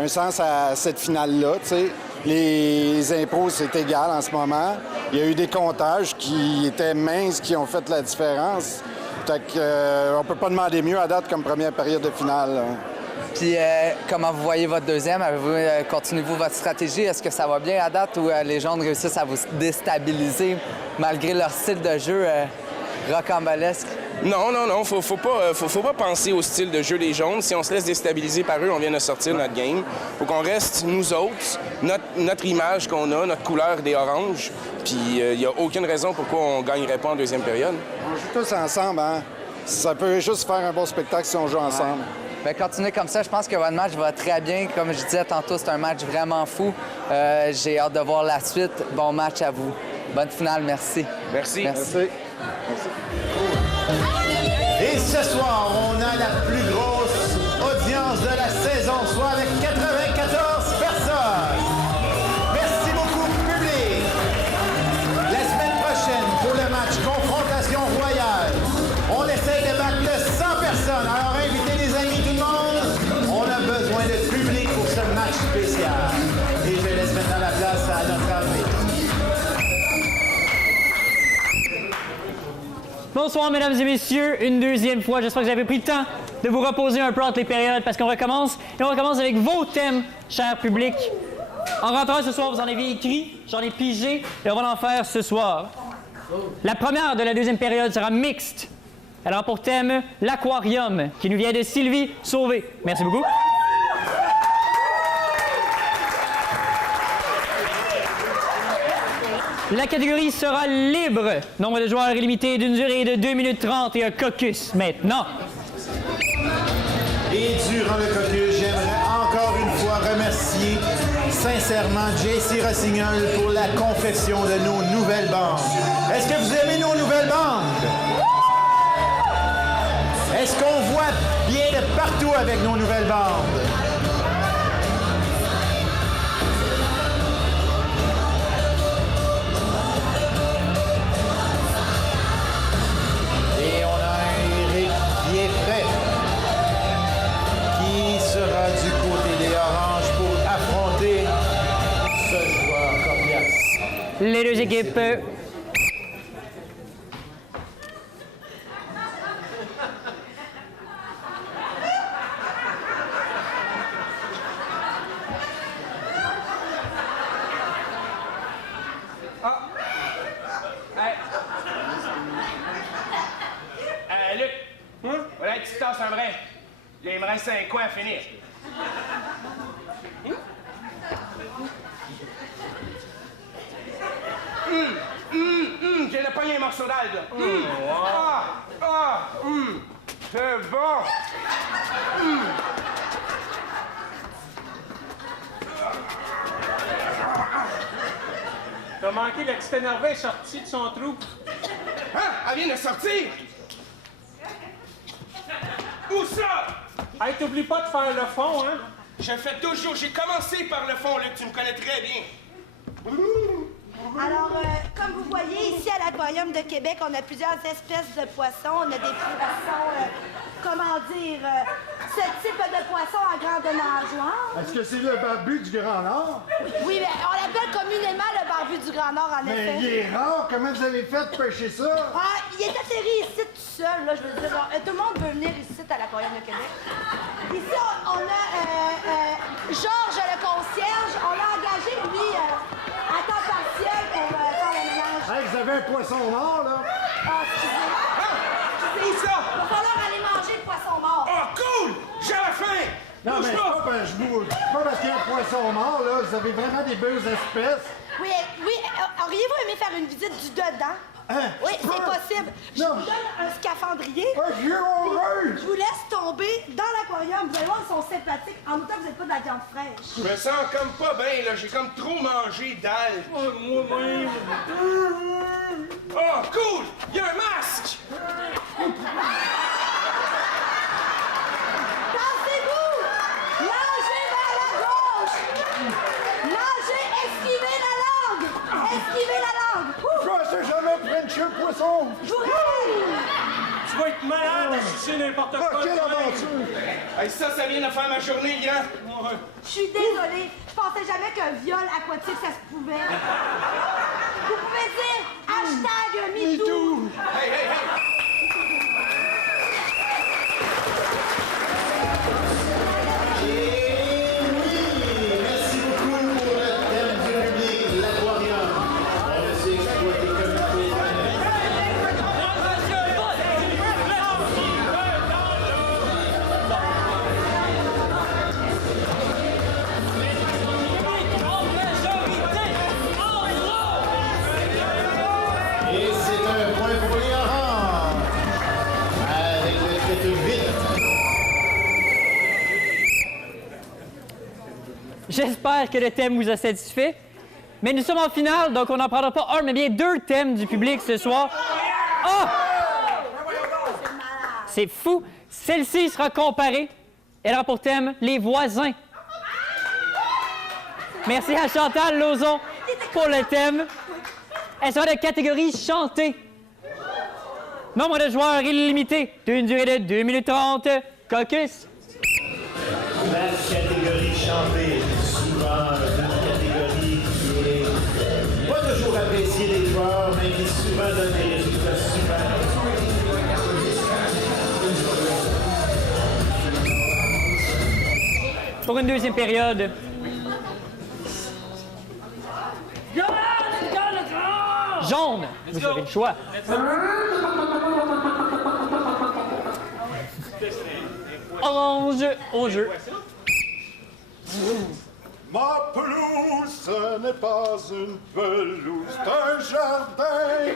un sens à cette finale-là, tu sais. Les impros, c'est égal en ce moment. Il y a eu des comptages qui étaient minces, qui ont fait la différence. Fait qu'on peut pas demander mieux à date comme première période de finale. Là. Puis, comment vous voyez votre deuxième? Continuez-vous votre stratégie? Est-ce que ça va bien à date ou les jaunes réussissent à vous déstabiliser malgré leur style de jeu rocambolesque? Non. Faut pas penser au style de jeu des jaunes. Si on se laisse déstabiliser par eux, on vient de sortir notre game. Faut qu'on reste, nous autres, notre image qu'on a, notre couleur des oranges. Puis il n'y a aucune raison pourquoi on ne gagnerait pas en deuxième période. On joue tous ensemble, hein? Ça peut juste faire un bon spectacle si on joue ensemble. Bien, continuez comme ça. Je pense que votre match va très bien. Comme je disais tantôt, c'est un match vraiment fou. J'ai hâte de voir la suite. Bon match à vous. Bonne finale. Merci. Merci. Et ce soir, on a la plus grosse audience de la saison, soit avec 94 personnes. Merci beaucoup, public. La semaine prochaine, pour le match Confrontation Royale, on essaie de battre le 100 personnes. Alors, invitez les amis, tout le monde. On a besoin de public pour ce match spécial. Et je laisse maintenant la place à notre invité. Bonsoir, mesdames et messieurs, une deuxième fois. J'espère que vous avez pris le temps de vous reposer un peu entre les périodes parce qu'on recommence. Et on recommence avec vos thèmes, cher public. En rentrant ce soir, vous en avez écrit, j'en ai pigé et on va en faire ce soir. La première de la deuxième période sera mixte. Elle aura pour thème l'aquarium qui nous vient de Sylvie Sauvé. Merci beaucoup. La catégorie sera libre. Nombre de joueurs illimité d'une durée de 2 minutes 30 et un caucus maintenant. Et durant le caucus, j'aimerais encore une fois remercier sincèrement JC Rossignol pour la confection de nos nouvelles bandes. Est-ce que vous aimez nos nouvelles bandes? Est-ce qu'on voit bien de partout avec nos nouvelles bandes? Et on a un Eric qui est prêt, qui sera du côté des Oranges pour affronter ce joueur coriace. Les deux équipes. Luc, voilà une petite tasse en vrai. Il me reste un coin à finir. J'ai le poignet un morceau d'algue. C'est bon. T'as manqué le petit énervé sorti de son trou. Hein? Elle vient de sortir! Où ça? Hey, t'oublies pas de faire le fond, hein? Je fais toujours. J'ai commencé par le fond, Luc. Tu me connais très bien. Alors, comme vous voyez, ici à l'Aquarium de Québec, on a plusieurs espèces de poissons. On a des poissons, ce type de poisson en grande nageoire. Est-ce que c'est le barbu du Grand Nord? Oui, mais on l'appelle communément le barbu du Grand Nord, en effet. Mais il est rare. Comment vous avez fait de pêcher ça? Ah, il est atterri ici tout seul, là, je veux dire. Tout le monde veut venir ici à l'Aquarium l'Aquarium de Québec. Ici, on a Georges, le concierge. On l'a engagé, lui, à temps partiel pour faire le ménage. Hey, vous avez un poisson mort, là? Ah, excusez-moi. Où ça? Il va falloir aller manger le poisson mort. Oh, cool! J'ai la faim! Non, mais c'est pas, pas parce qu'il y a un poisson mort, là. Vous avez vraiment des belles espèces. Oui, auriez-vous aimé faire une visite du dedans? Hein? Oui, c'est possible. Je Non. vous donne un scaphandrier. J'ai horreur! Je vous laisse tomber dans l'aquarium. Vous allez voir, ils sont sympathiques. En même temps, vous n'êtes pas de la viande fraîche. Je me sens comme pas bien, là. J'ai comme trop mangé d'algues. Moi-même. Oh, cool! Il y a un masque! Tassez-vous! Lâchez vers la gauche! Mangez, esquivez la langue! Esquivez la langue! Je sais jamais frencher le poisson! Je vous réveille! Tu vas être malade à sucer n'importe quoi. Quelle aventure! Hey, ça vient de faire ma journée, hein? Je suis désolée. Je pensais jamais qu'un viol aquatique, ça se pouvait. Vous pouvez dire #MeToo! Hey, hey, hey! Merci beaucoup pour le thème du public, l'aquarium. On le sait exploiter comme il faut. Et c'est un point pour les oranges. Avec le tête vite. J'espère que le thème vous a satisfait. Mais nous sommes en finale, donc on n'en prendra pas un, mais bien 2 thèmes du public ce soir. Ah! C'est fou! Celle-ci sera comparée. Elle aura pour thème les voisins. Merci à Chantal Lauzon pour le thème. Elle sera de catégorie chantée. Nombre de joueurs illimité, d'une durée de 2 minutes 30. Caucus. La catégorie chantée, souvent une catégorie qui est pas toujours appréciée des joueurs, mais qui souvent donne des résultats super. Pour une deuxième période. Jaune, vous avez le choix. Orange, au jeu. Ma pelouse, ce n'est pas une pelouse, c'est un jardin.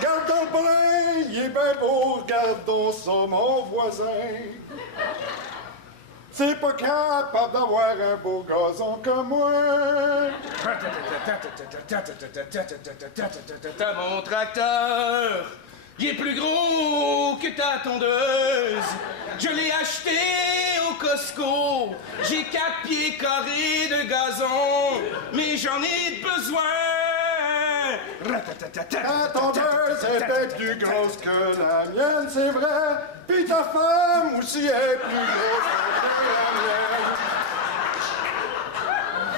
Gardons le brin, il est bien beau, regardons ça, mon voisin. C'est pas capable d'avoir un beau gazon comme moi. Mon tracteur, il est plus gros que ta tondeuse. Je l'ai acheté au Costco. J'ai 4 pieds carrés de gazon, mais j'en ai besoin. Ta tondeuse est bien plus grosse que la mienne, c'est vrai. Puis ta femme aussi est plus grosse que la mienne.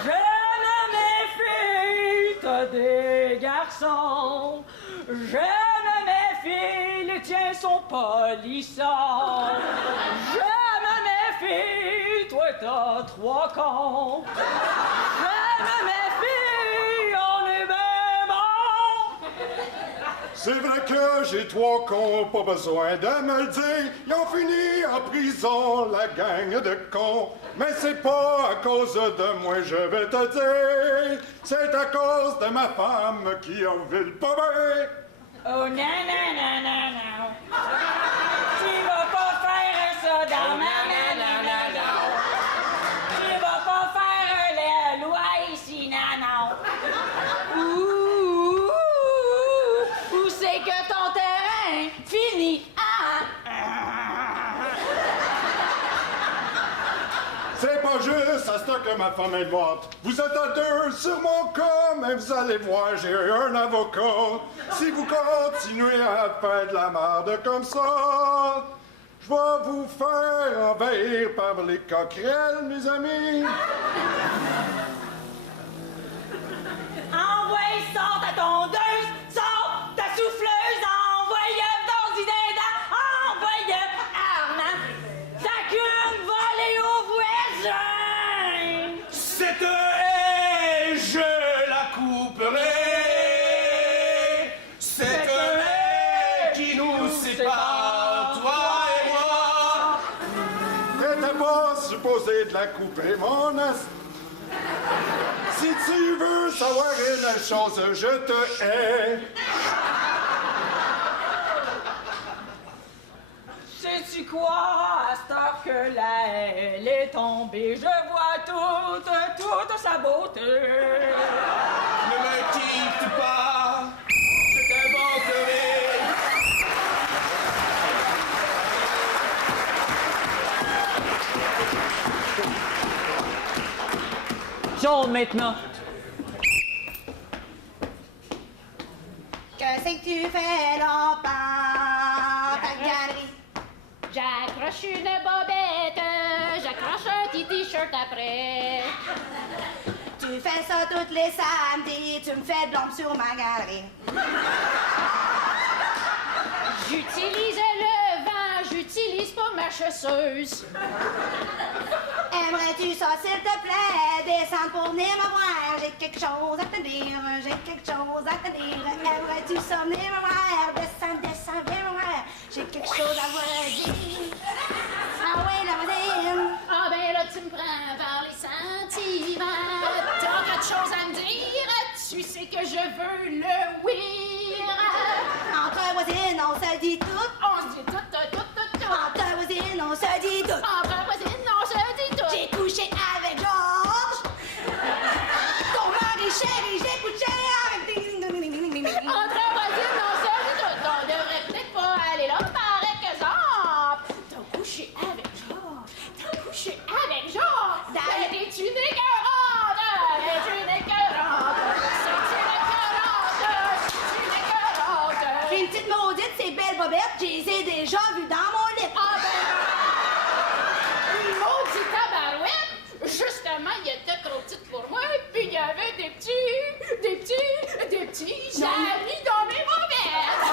Je ne méfie que des garçons. Je me méfie, les tiens sont polissants. Je me méfie, toi t'as 3 cons. Je me méfie, on est bien bon. C'est vrai que j'ai 3 cons, pas besoin de me le dire. Ils ont fini en prison, la gang de cons. Mais c'est pas à cause de moi, je vais te dire. C'est à cause de ma femme qui en veut le pas bien. Oh non, non, non, non, non. Tu vas pas faire ça dans ma Tu vas pas faire la loi ici, non, non. Où c'est que ton terrain finit? C'est pas juste à ce temps que ma femme est morte. Vous êtes à 2 sur mon cas, mais vous allez voir, j'ai un avocat. Si vous continuez à faire de la merde comme ça, je vais vous faire envahir par les coquerelles, mes amis. Envoie, sors ta tondeuse, sors ta souffleuse, envoie dans Zidane, envoie Armand. Ça supposé de la couper, mon as. Si tu veux savoir une chose, je te hais. Sais-tu quoi, à cette heure que la haine est tombée, je vois toute sa beauté. Ne me quitte pas, je t'inventerai. Joel, maintenant. Que c'est que tu fais là, par ta galerie? J'accroche une bobette, j'accroche un petit t-shirt après. Tu fais ça tous les samedis, tu me fais blonde sur ma galerie. J'utilise le vent, j'utilise pas ma chasseuse. Aimerais-tu ça, s'il te plaît? Descendre pour venir me voir. J'ai quelque chose à te dire, j'ai quelque chose à te dire. Aimerais-tu ça, venir me voir? Descends, viens me voir. J'ai quelque chose à vous dire. Ah oui, la voisine. Ah ben là, tu me prends par les sentiments. T'as quelque chose à me dire? Tu sais que je veux le oui. Entre voisines, on se dit tout. On se dit tout. Entre voisines, on se dit tout. Entre voisines, on se dit tout. J'ai couché avec Georges. Ton mari chéri, j'ai couché avec... Entre voisines, on se dit tout. On devrait peut-être pas aller là, par exemple. T'as couché avec Georges. T'as couché avec Georges. Es-tu une écœurante? Es-tu une écœurante? C'est une écœurante. C'est une écœurante. J'ai une petite maudite, ces belles bobettes, je les ai déjà vues dans mon lit. Ah ben, une maudite tabarouette. Justement, il était trop petite pour moi, puis il y avait des petits amis dans mes bobettes.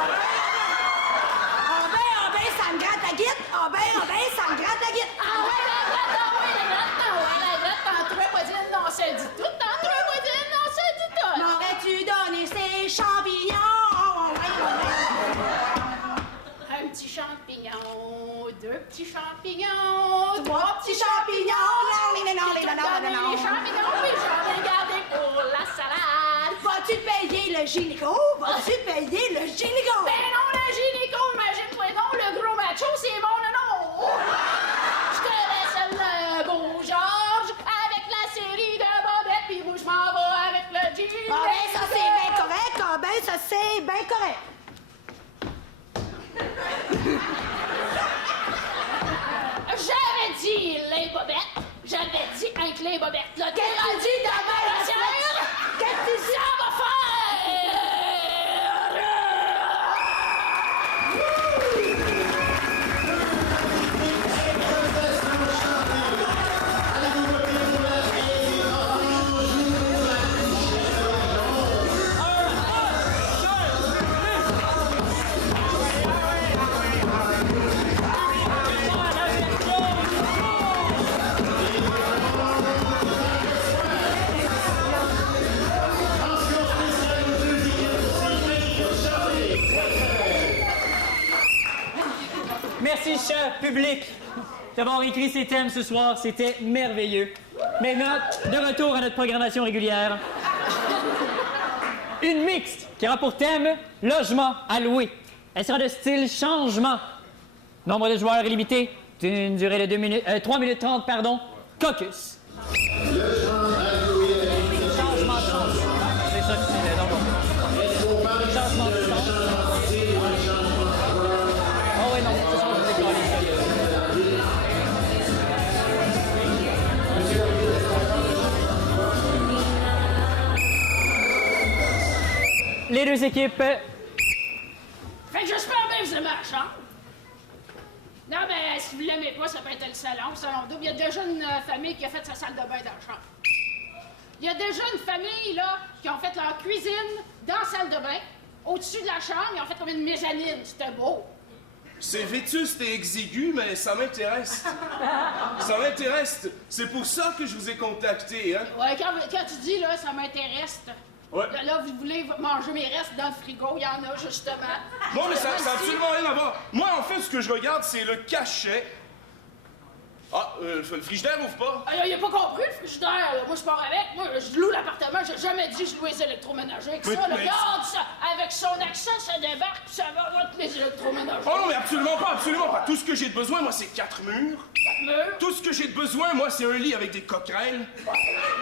Ah ben, ça me gratte la guite. Ah ben, ça me gratte la guite. Ah ouais, la gratte, entre voisines, on se dit tout. Entre voisines, on se dit tout. M'aurais-tu donné ces champignons? Un petit champignon, deux petits champignons, Trois petits champignons. Les champignons, puis j'en ai gardé pour la salade. Vas-tu payer le gynéco? Vas-tu payer le gynéco? Ben non, le gynéco, imagine-toi donc, le gros macho, c'est bon, non. Je te laisse le beau Georges avec la série de bobettes, puis moi je m'en vais avec le gynéco. Ah ben, ça c'est bien correct. Ah ben, ça c'est bien correct. J'avais dit les bobettes. J'avais dit avec les bobettes. Là, t'es rendu dans ma matière. Qu'est-ce que ça va faire? Merci, cher public, d'avoir écrit ces thèmes ce soir. C'était merveilleux. Maintenant, de retour à notre programmation régulière. Une mixte qui aura pour thème logement à louer. Elle sera de style changement. Nombre de joueurs illimité. D'une durée de 3 minutes 30, pardon. Caucus. Changement de chance. C'est ça que c'est. Changement de chance. Oh oui, non, c'est ça, je vous ai collé ça. Les deux équipes. Fait que j'espère bien que vous aimez la chambre. Non, mais si vous l'aimez pas, ça peut être le salon double. Il y a déjà une famille qui a fait sa salle de bain dans la chambre. Il y a déjà une famille, là, qui ont fait leur cuisine dans la salle de bain. Au-dessus de la chambre, ils ont fait comme une mezzanine. C'était beau. C'est vétuste et exigu, mais ça m'intéresse. Ça m'intéresse. C'est pour ça que je vous ai contacté, hein. Ouais, quand tu dis, là, ça m'intéresse. Ouais. Là, vous voulez manger mes restes dans le frigo, il y en a, justement. Bon, mais ça n'a absolument rien à voir. Moi, en fait, ce que je regarde, c'est le cachet Ah, le frigidaire ouvre pas? Ah, il a pas compris, le frigidaire, là. Moi, je pars avec. Moi, je loue l'appartement. J'ai jamais dit que je louais les électroménagers. Avec ça, là, regarde ça. Avec son accent, ça débarque, puis ça va avoir les électroménagers. Oh non, mais absolument pas, absolument pas. Tout ce que j'ai de besoin, moi, c'est 4 murs. 4 murs? Tout ce que j'ai de besoin, moi, c'est un lit avec des coquerelles.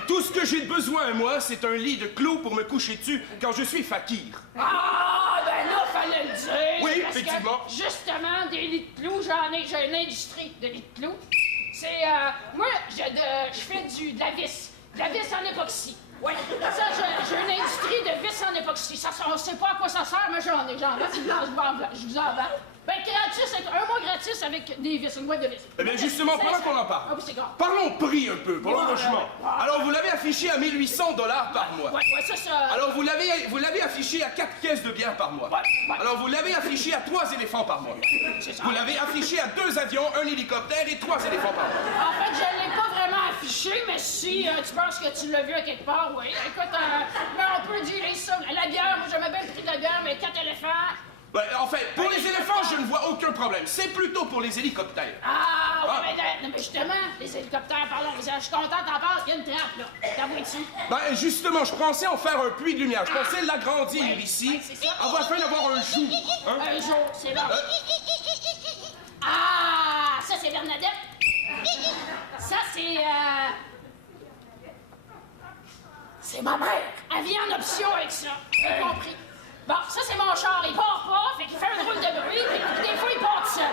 Tout ce que j'ai de besoin, moi, c'est un lit de clous pour me coucher dessus quand je suis fakir. Ah, ben là, fallait le dire. Oui, parce effectivement. Que, justement, des lits de clous, j'ai une industrie de lits de clous. C'est, moi, je fais de la vis. De la vis en époxy. Oui, ça, j'ai une industrie de vis en époxy. Ça, on sait pas à quoi ça sert, mais j'en ai. Je vous en vends. Ben, gratis, un mois gratis avec des vis, une boîte de vis. Eh bien, justement, pendant qu'on en parle, parlons prix un peu pour le logement. Alors, vous l'avez affiché à 1 800 $ par mois. Ouais, c'est ça. Alors, vous l'avez affiché à 4 caisses de bière par mois. Alors, vous l'avez affiché à 3 éléphants par mois. Vous l'avez affiché à 2 avions, 1 hélicoptère et 3 éléphants par mois. En fait, je l'ai pas vraiment affiché, mais si tu penses que tu l'as vu à quelque part, oui. Écoute, on peut dire ça. La bière, moi, j'aimais bien le prix de la bière, mais 4 éléphants... Ben, en fait, pour les éléphants, je ne vois aucun problème. C'est plutôt pour les hélicoptères. Ah, oui, mais justement, les hélicoptères, pardon, je suis contente d'en parler, il y a une trappe, là. T'as vu dessus? Ben, justement, je pensais en faire un puits de lumière. Je pensais l'agrandir ici, afin d'avoir un jour. Hein? Un jour, c'est bon. Ah, ça, c'est Bernadette. Ça, c'est ma mère. Elle vient en option avec ça. J'ai compris. Bon, ça, c'est mon char. Il part pas, fait qu'il fait un drôle de bruit, puis des fois, il part tout seul.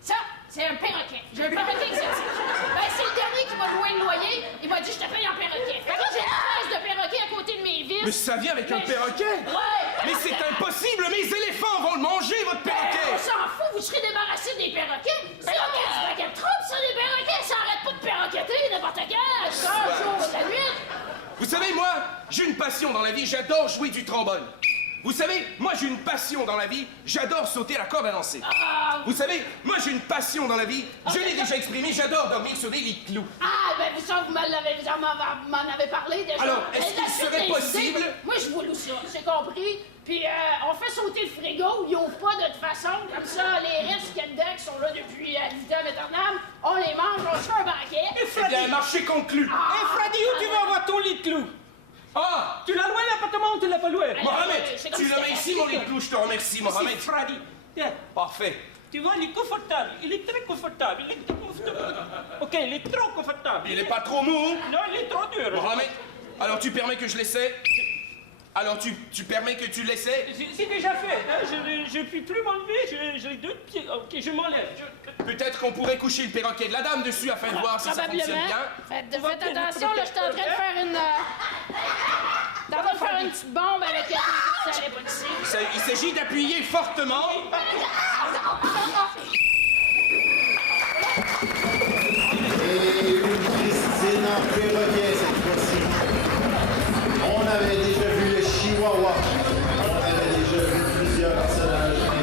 Ça, c'est un perroquet. J'ai un perroquet exotique. Ben, c'est le dernier qui m'a loué le loyer. Il m'a dit, je te paye en perroquet. Fait que j'ai une espèce de perroquet à côté de mes vis. Mais ça vient avec un perroquet? Ouais! Mais c'est impossible! Mes éléphants vont le manger, votre perroquet! On s'en fout, vous serez débarrassé des perroquets. C'est un paquet de troubles, ça, les perroquets. Ça arrête pas de perroqueter n'importe quand. Ça, jour, la nuit. Vous savez, moi, j'ai une passion dans la vie, j'adore jouer du trombone. Vous savez, moi j'ai une passion dans la vie, j'adore sauter à la corde à danser. Vous savez, moi j'ai une passion dans la vie, je l'ai déjà exprimé, j'adore dormir sur des lits de clous. Ah, ben vous savez, vous m'en avez parlé déjà. Alors, est-ce qu'il serait possible... Moi je vous loue ça, c'est compris. Puis on fait sauter le frigo, ils ouvrent pas de toute façon, comme ça, les restes qu'il y a dedans qui sont là depuis vitam éternam, on les mange, on se fait un banquet. Eh bien, marché conclu. Hé, Freddy, où tu vas avoir ton lit de clous? Ah! Tu l'as loué l'appartement ou tu l'as pas loué? Mohamed, tu le mets ici, mon lit de clous, je te remercie, Mohamed. C'est Freddy. Tiens. Parfait. Tu vois, il est confortable. Il est très confortable. Il est très confortable. OK, il est trop confortable. Il est pas trop mou? Non, il est trop dur. Mohamed, alors tu permets que je l'essaie? Alors tu permets que tu l'essaies? C'est déjà fait. Hein? Je ne puis plus m'enlever. J'ai 2 pieds. OK, je m'enlève. Peut-être qu'on pourrait coucher le perroquet de la dame dessus afin de voir si ça fonctionne bien. Faites attention, là, je suis en train de faire une... une petite bombe avec ça allait pas ici. Il s'agit d'appuyer fortement. Et une Christine en perroquet cette fois-ci. On avait déjà vu le Chihuahua. On avait déjà vu plusieurs personnages de perroquets.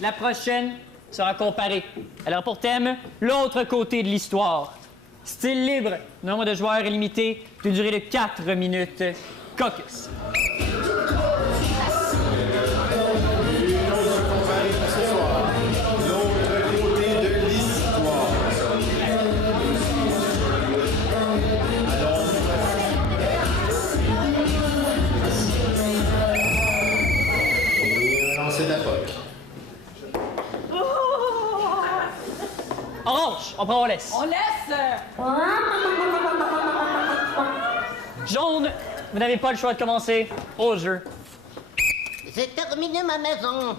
La prochaine sera comparée. Alors pour thème, l'autre côté de l'histoire. Style libre, nombre de joueurs illimité, d'une durée de 4 minutes. Caucus. C'est d'époque. Orange, on prend, on laisse. On laisse! Jaune, vous n'avez pas le choix de commencer. Au jeu. J'ai terminé ma maison.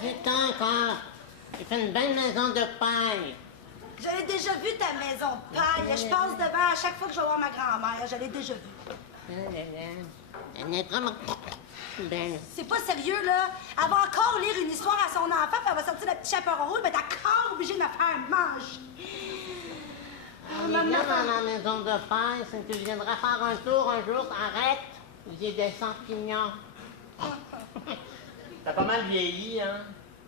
Putain, encore. J'ai fait une belle maison de paille. Je l'ai déjà vu ta maison de paille. Je passe devant à chaque fois que je vais voir ma grand-mère. Je l'ai déjà vue. Elle est vraiment... Ben, C'est pas sérieux, là. Elle va encore lire une histoire à son enfant, puis elle va sortir le petit chaperon rouge, mais t'es encore obligé de me faire manger. on est bien dans ma maison de paille, c'est que je viendrai faire un tour un jour, arrête. J'ai des champignons. T'as pas mal vieilli, hein?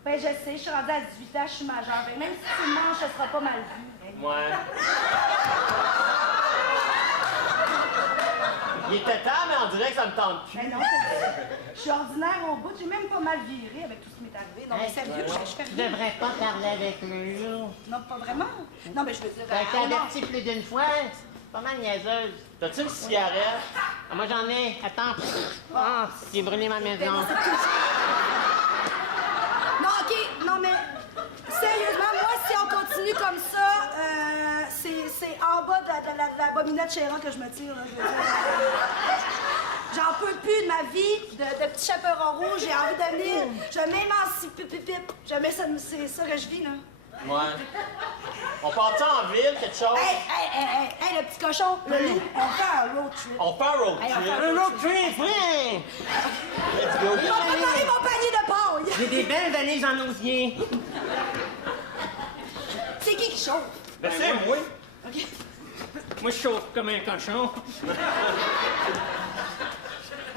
Ben, je sais, je suis rendue à 18 ans, je suis majeure. Ben, même si tu me manges, ce sera pas mal vu. Ouais. Il était temps, mais on dirait que ça me tente plus. Ben non, je suis ordinaire au bout, j'ai même pas mal viré avec tout ce qui m'est arrivé. Non, mais sérieux, je fais Tu rien. devrais pas parler avec lui. Non, pas vraiment. Non, mais je veux dire... T'as été averti plus d'une fois, c'est pas mal niaiseuse. T'as-tu une cigarette? Ah, moi j'en ai, attends. Ah, j'ai brûlé ma maison. Non, OK, non, mais sérieusement, moi, si on continue comme ça, c'est en bas de la bominette Chéran que je me tire, là, je veux dire. J'en peux plus de ma vie de petit chaperon rouge. J'ai envie de venir. Je m'émancipe. C'est ça que je vis, là. Ouais. On part-tu en ville, quelque chose? Hey, le petit cochon, le loup, on fait un road trip. On fait un road Hey, on trip. fait un road trip, oui! Let's go. Ils vont préparer mon panier de paille. J'ai des belles valises en osier. C'est qui chauffe? Ben, c'est moi. OK. Moi, je chauffe comme un cochon.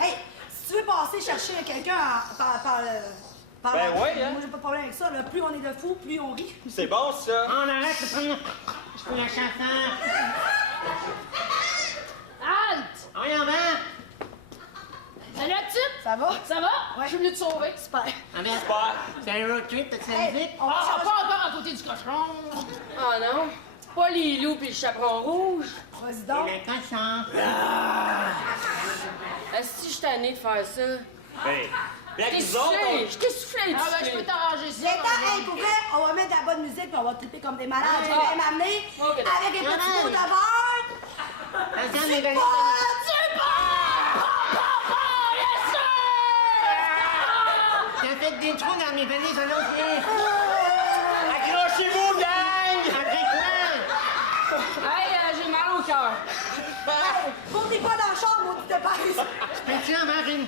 Hey, si tu veux passer chercher quelqu'un par Ben ouais, hein. Moi, j'ai pas de problème avec ça. Là. Plus on est de fous, plus on rit. C'est bon, ça. On arrête de prendre... Je peux la chanson. Halte! On y en va. Salut la petite! Ça va? Ça va? Je suis venue te sauver. Super. Super. C'est un road trip, t'as de la musique? On va Ah, pas encore à côté du cochon. Oh non, pas les loups puis le chaperon rouge. Vas-y donc. Le cochon. Si je suis tannée de faire ça. Ben, bien que T'es nous autres, soufflé, je t'ai soufflé. Ah, ben, je peux t'arranger ça. Hey, pour vrai, on va mettre de la bonne musique puis on va triper comme des malades. Je vais même amener Ok. avec un petit pot de beurre. Regarde mes Du valises. T'as fait des trous dans mes valises en osier. accrochez-vous, gang! Après Hey, j'ai mal au cœur. Montez pas dans la chambre, on te passe. peux-tu en avoir une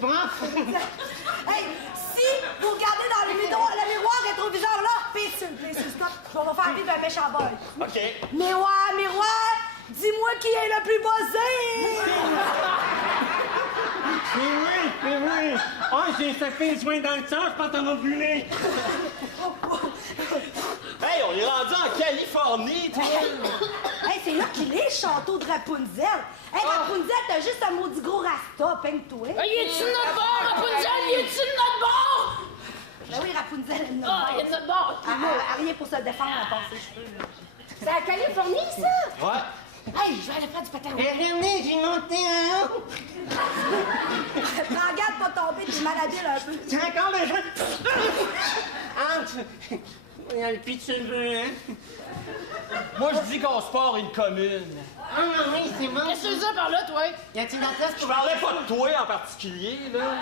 prof? Hey, si vous regardez dans le miroir rétroviseur là, pisse sur stop. On va faire vivre un méchant boy. OK. Miroir, dis-moi qui est le plus buzzé. C'est vrai. Oh, j'ai fait le soin dans le sang, je pense qu'on va brûler. Hey, on est rendu en Californie, toi! Hey, c'est là qu'il est, le château de Rapunzel. Hey, Rapunzel, t'as juste un maudit gros rasta, peine-toi. Ah, il est-tu de notre bord, Rapunzel? Il est-tu de notre bord? Ben oui, Rapunzel, elle est de notre Ah, il est de notre bord. Elle a rien pour se défendre à part ses cheveux, là. C'est à Californie, ça? Ouais. Hey, je vais aller faire du patin. Regardez, j'ai monté un haut. Prends garde pas tomber, t'es malhabile un peu. C'est encore le jeu. Entre. Il y a le pis de cheveux, hein? Moi, je dis qu'on se part une commune. Ah oui, c'est bon. Qu'est-ce que tu veux dire par là, toi? Y a-t-il la place Je pour... parlais pas de toi en particulier, là.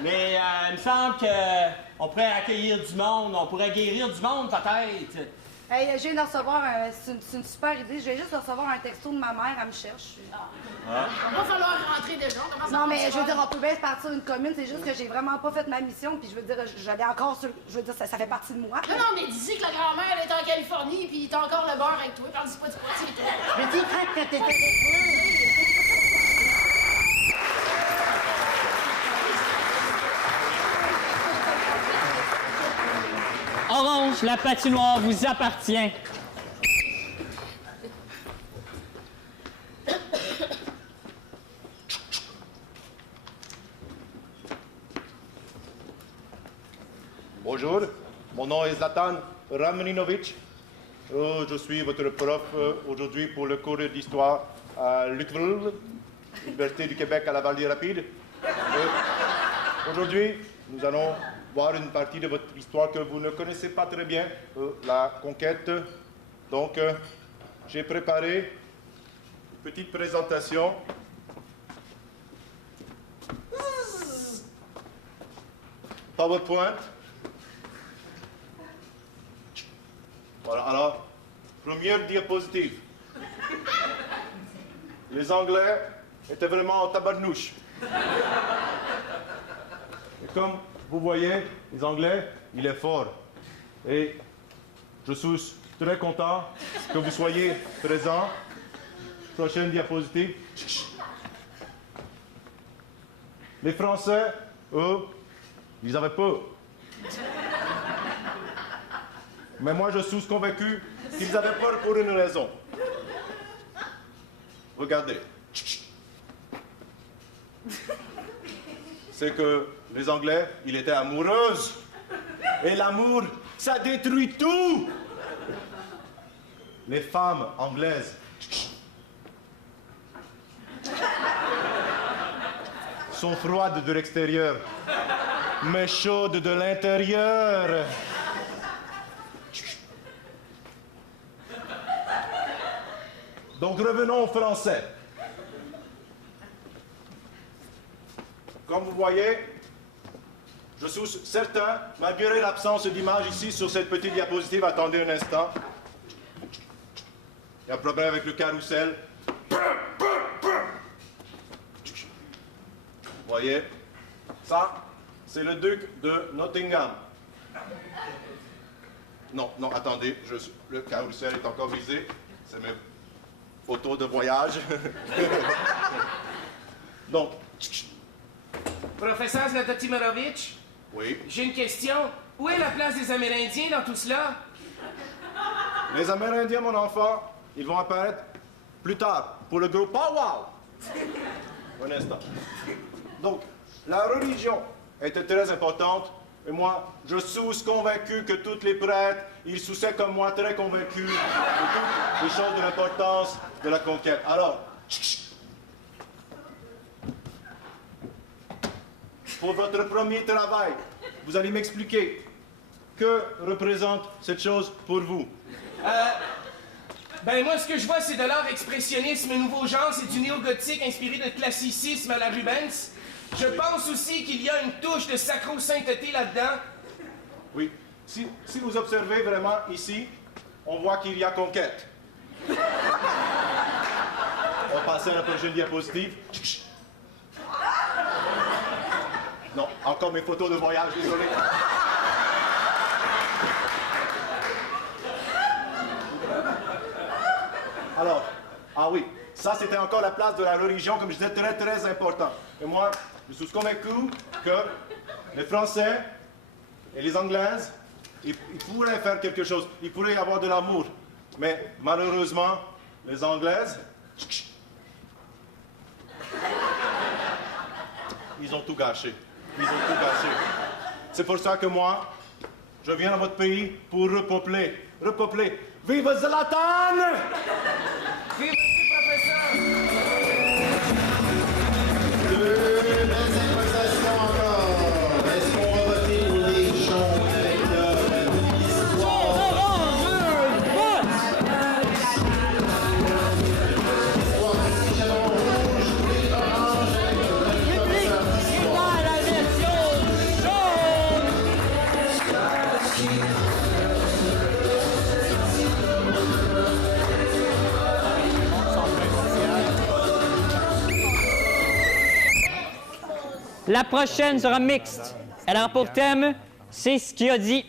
Mais il me semble qu'on pourrait accueillir du monde, on pourrait guérir du monde, peut-être. Hey, je viens de recevoir c'est une super idée. Je viens juste de recevoir un texto de ma mère, elle me cherche. Il va falloir rentrer déjà. Non, mais je veux dire, on peut bien se partir d'une commune, c'est juste que j'ai vraiment pas fait ma mission, puis je veux dire, j'allais encore sur... Je veux dire, ça fait partie de moi. Non, mais dis que la grand-mère, elle est en Californie, puis t'as encore le beurre avec toi. Quand dis pas, dis pas, c'est toi. Mais tu craques quand t'es avec moi. Orange, la patinoire vous appartient. Bonjour, mon nom est Zlatan Ramninovic. Je suis votre prof aujourd'hui pour le cours d'histoire à l'UQTR, Université du Québec à la Vallée-Rapide. Aujourd'hui, nous allons voir une partie de votre histoire que vous ne connaissez pas très bien, la conquête. Donc, j'ai préparé une petite présentation. PowerPoint. Voilà, alors, première diapositive. Les Anglais étaient vraiment en tabarnouche. comme vous voyez, les Anglais, il est fort. Et je suis très content que vous soyez présents. Prochaine diapositive. Les Français, eux, ils avaient peur. Mais moi, je suis convaincu qu'ils avaient peur pour une raison. Regardez. C'est que les Anglais, ils étaient amoureux. Et l'amour, ça détruit tout. Les femmes anglaises sont froides de l'extérieur, mais chaudes de l'intérieur. Donc revenons aux Français. Comme vous voyez, je suis certain, malgré l'absence d'image ici sur cette petite diapositive, attendez un instant. Il y a un problème avec le carrousel. Vous voyez, ça, c'est le duc de Nottingham. Non, non, attendez, le carrousel est encore visé. C'est mes photos de voyage. Donc, Professeur Zlatotimirovitch? Oui. J'ai une question. Où est la place des Amérindiens dans tout cela? Les Amérindiens, mon enfant, ils vont apparaître plus tard pour le groupe Pow-Wow. Un instant. Donc, la religion était très importante. Et moi, je suis convaincu que tous les prêtres, ils sont comme moi très convaincus de toutes les choses de l'importance de la conquête. Alors, pour votre premier travail, vous allez m'expliquer que représente cette chose pour vous. Ben moi, ce que je vois, c'est de l'art expressionniste, un nouveau genre, c'est du néo-gothique inspiré de classicisme à la Rubens. Je pense aussi qu'il y a une touche de sacro-sainteté là-dedans. Oui. Si vous observez vraiment ici, on voit qu'il y a conquête. On va passer à la prochaine diapositive. Non, encore mes photos de voyage, désolé. Alors, ah oui, ça c'était encore la place de la religion, comme je disais, très très important. Et moi, je suis convaincu que les Français et les Anglaises, ils pourraient faire quelque chose, ils pourraient y avoir de l'amour. Mais malheureusement, les Anglaises, ils ont tout gâché. Ils ont tout gâché. C'est pour ça que moi, je viens dans votre pays pour repeupler. Repeupler. Vive Zlatan! Vive le professeur! Deux belles improvisations encore. Est-ce qu'on va voter pour les jaunes avec l'histoire? L'histoire du chaperon rouge, les oranges avec le professeur d'histoire. La version jaune! La prochaine sera mixte. Elle aura pour thème C'est ce qu'il a dit.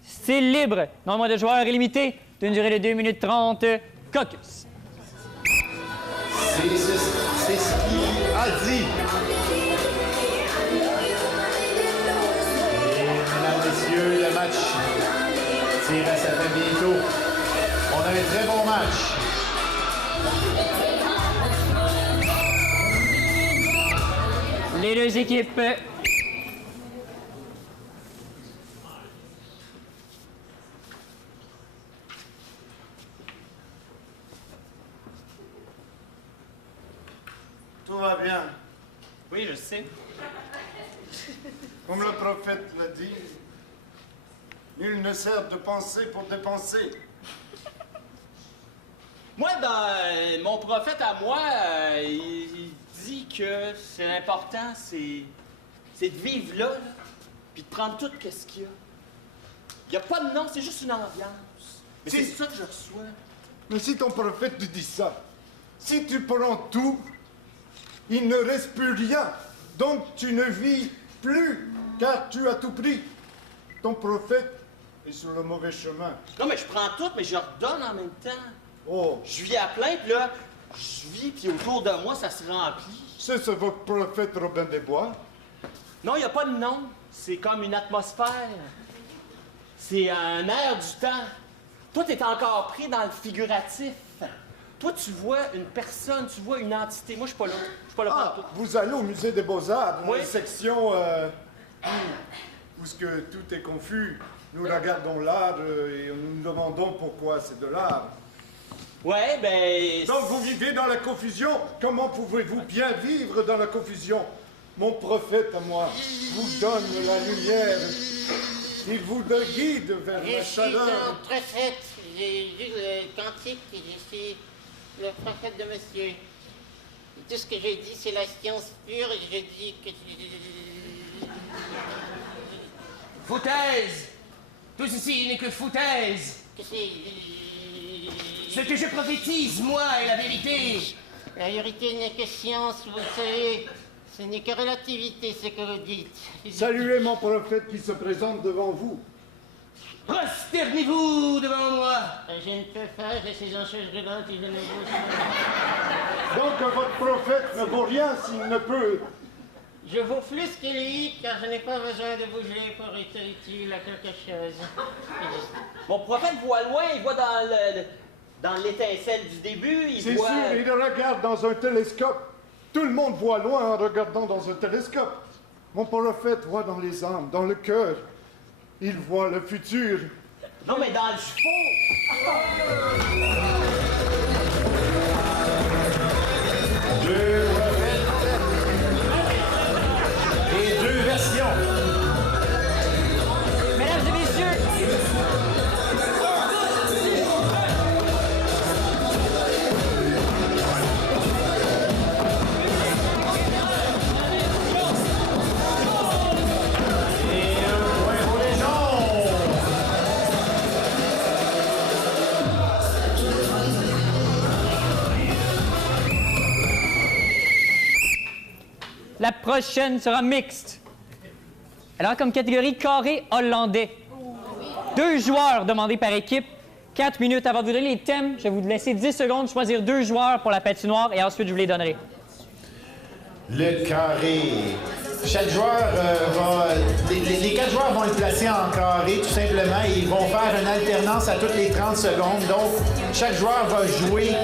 Style libre. Nombre de joueurs illimité. D'une durée de 2 minutes 30. Caucus. C'est ce qu'il a dit. Et mesdames, messieurs, le match tire à sa fin bientôt. On a un très bon match. Les deux équipes. Tout va bien. Oui, je sais. Comme le prophète l'a dit, nul ne sert de penser pour dépenser. Moi, dans mon prophète à moi, il dit que c'est important, c'est de vivre là, puis de prendre tout ce qu'il y a. Il n'y a pas de nom, c'est juste une ambiance. Mais c'est ça que je reçois. Mais si ton prophète te dit ça, si tu prends tout, il ne reste plus rien. Donc tu ne vis plus. car tu as tout pris. Ton prophète est sur le mauvais chemin. Non, mais je prends tout, mais je redonne en même temps. Oh. Je vis à plein, puis là, je vis, puis autour de moi, ça se remplit. C'est votre prophète Robin des Bois? Non, il n'y a pas de nom. C'est comme une atmosphère. C'est un air du temps. Toi, t'es encore pris dans le figuratif. Toi, tu vois une personne, tu vois une entité. Moi, je suis pas là. Je suis pas là pour tout. Vous allez au musée des Beaux-Arts, dans Oui. la section où ce que tout est confus. Nous regardons l'art et nous nous demandons pourquoi c'est de l'art. Ouais, ben... Donc vous vivez dans la confusion. Comment pouvez-vous bien vivre dans la confusion? Mon prophète à moi vous donne la lumière. Il vous guide vers la Je suis chaleur. un prophète. J'ai lu le cantique et je suis le prophète de monsieur. Et tout ce que je dis, c'est la science pure et je dis que... Foutaise! Tout ceci n'est que foutaise! que c'est... Ce que je prophétise, moi, est la vérité! La vérité n'est que science, vous le savez. Ce n'est que relativité, ce que vous dites. Saluez mon prophète qui se présente devant vous. Prosternez-vous devant moi! Je ne peux pas, je suis en chaise roulante et je ne bouge Donc votre prophète ne vaut rien s'il ne peut. Je vaux plus que lui, car je n'ai pas besoin de bouger pour être utile à quelque chose. Mon prophète voit loin, il voit dans l'étincelle du début, il C'est voit... sûr, il regarde dans un télescope. Tout le monde voit loin en regardant dans un télescope. Mon prophète voit dans les âmes, dans le cœur. Il voit le futur. Non, mais dans le fond! Deux prophètes et deux versions. Mesdames et messieurs, la prochaine sera mixte. Alors, comme catégorie carré hollandais. 2 joueurs demandés par équipe. 4 minutes avant de vous donner les thèmes. Je vais vous laisser 10 secondes choisir 2 joueurs pour la patinoire et ensuite je vous les donnerai. Le carré. Chaque joueur les 4 joueurs vont être placés en carré, tout simplement, et ils vont faire une alternance à toutes les 30 secondes. Donc, chaque joueur va jouer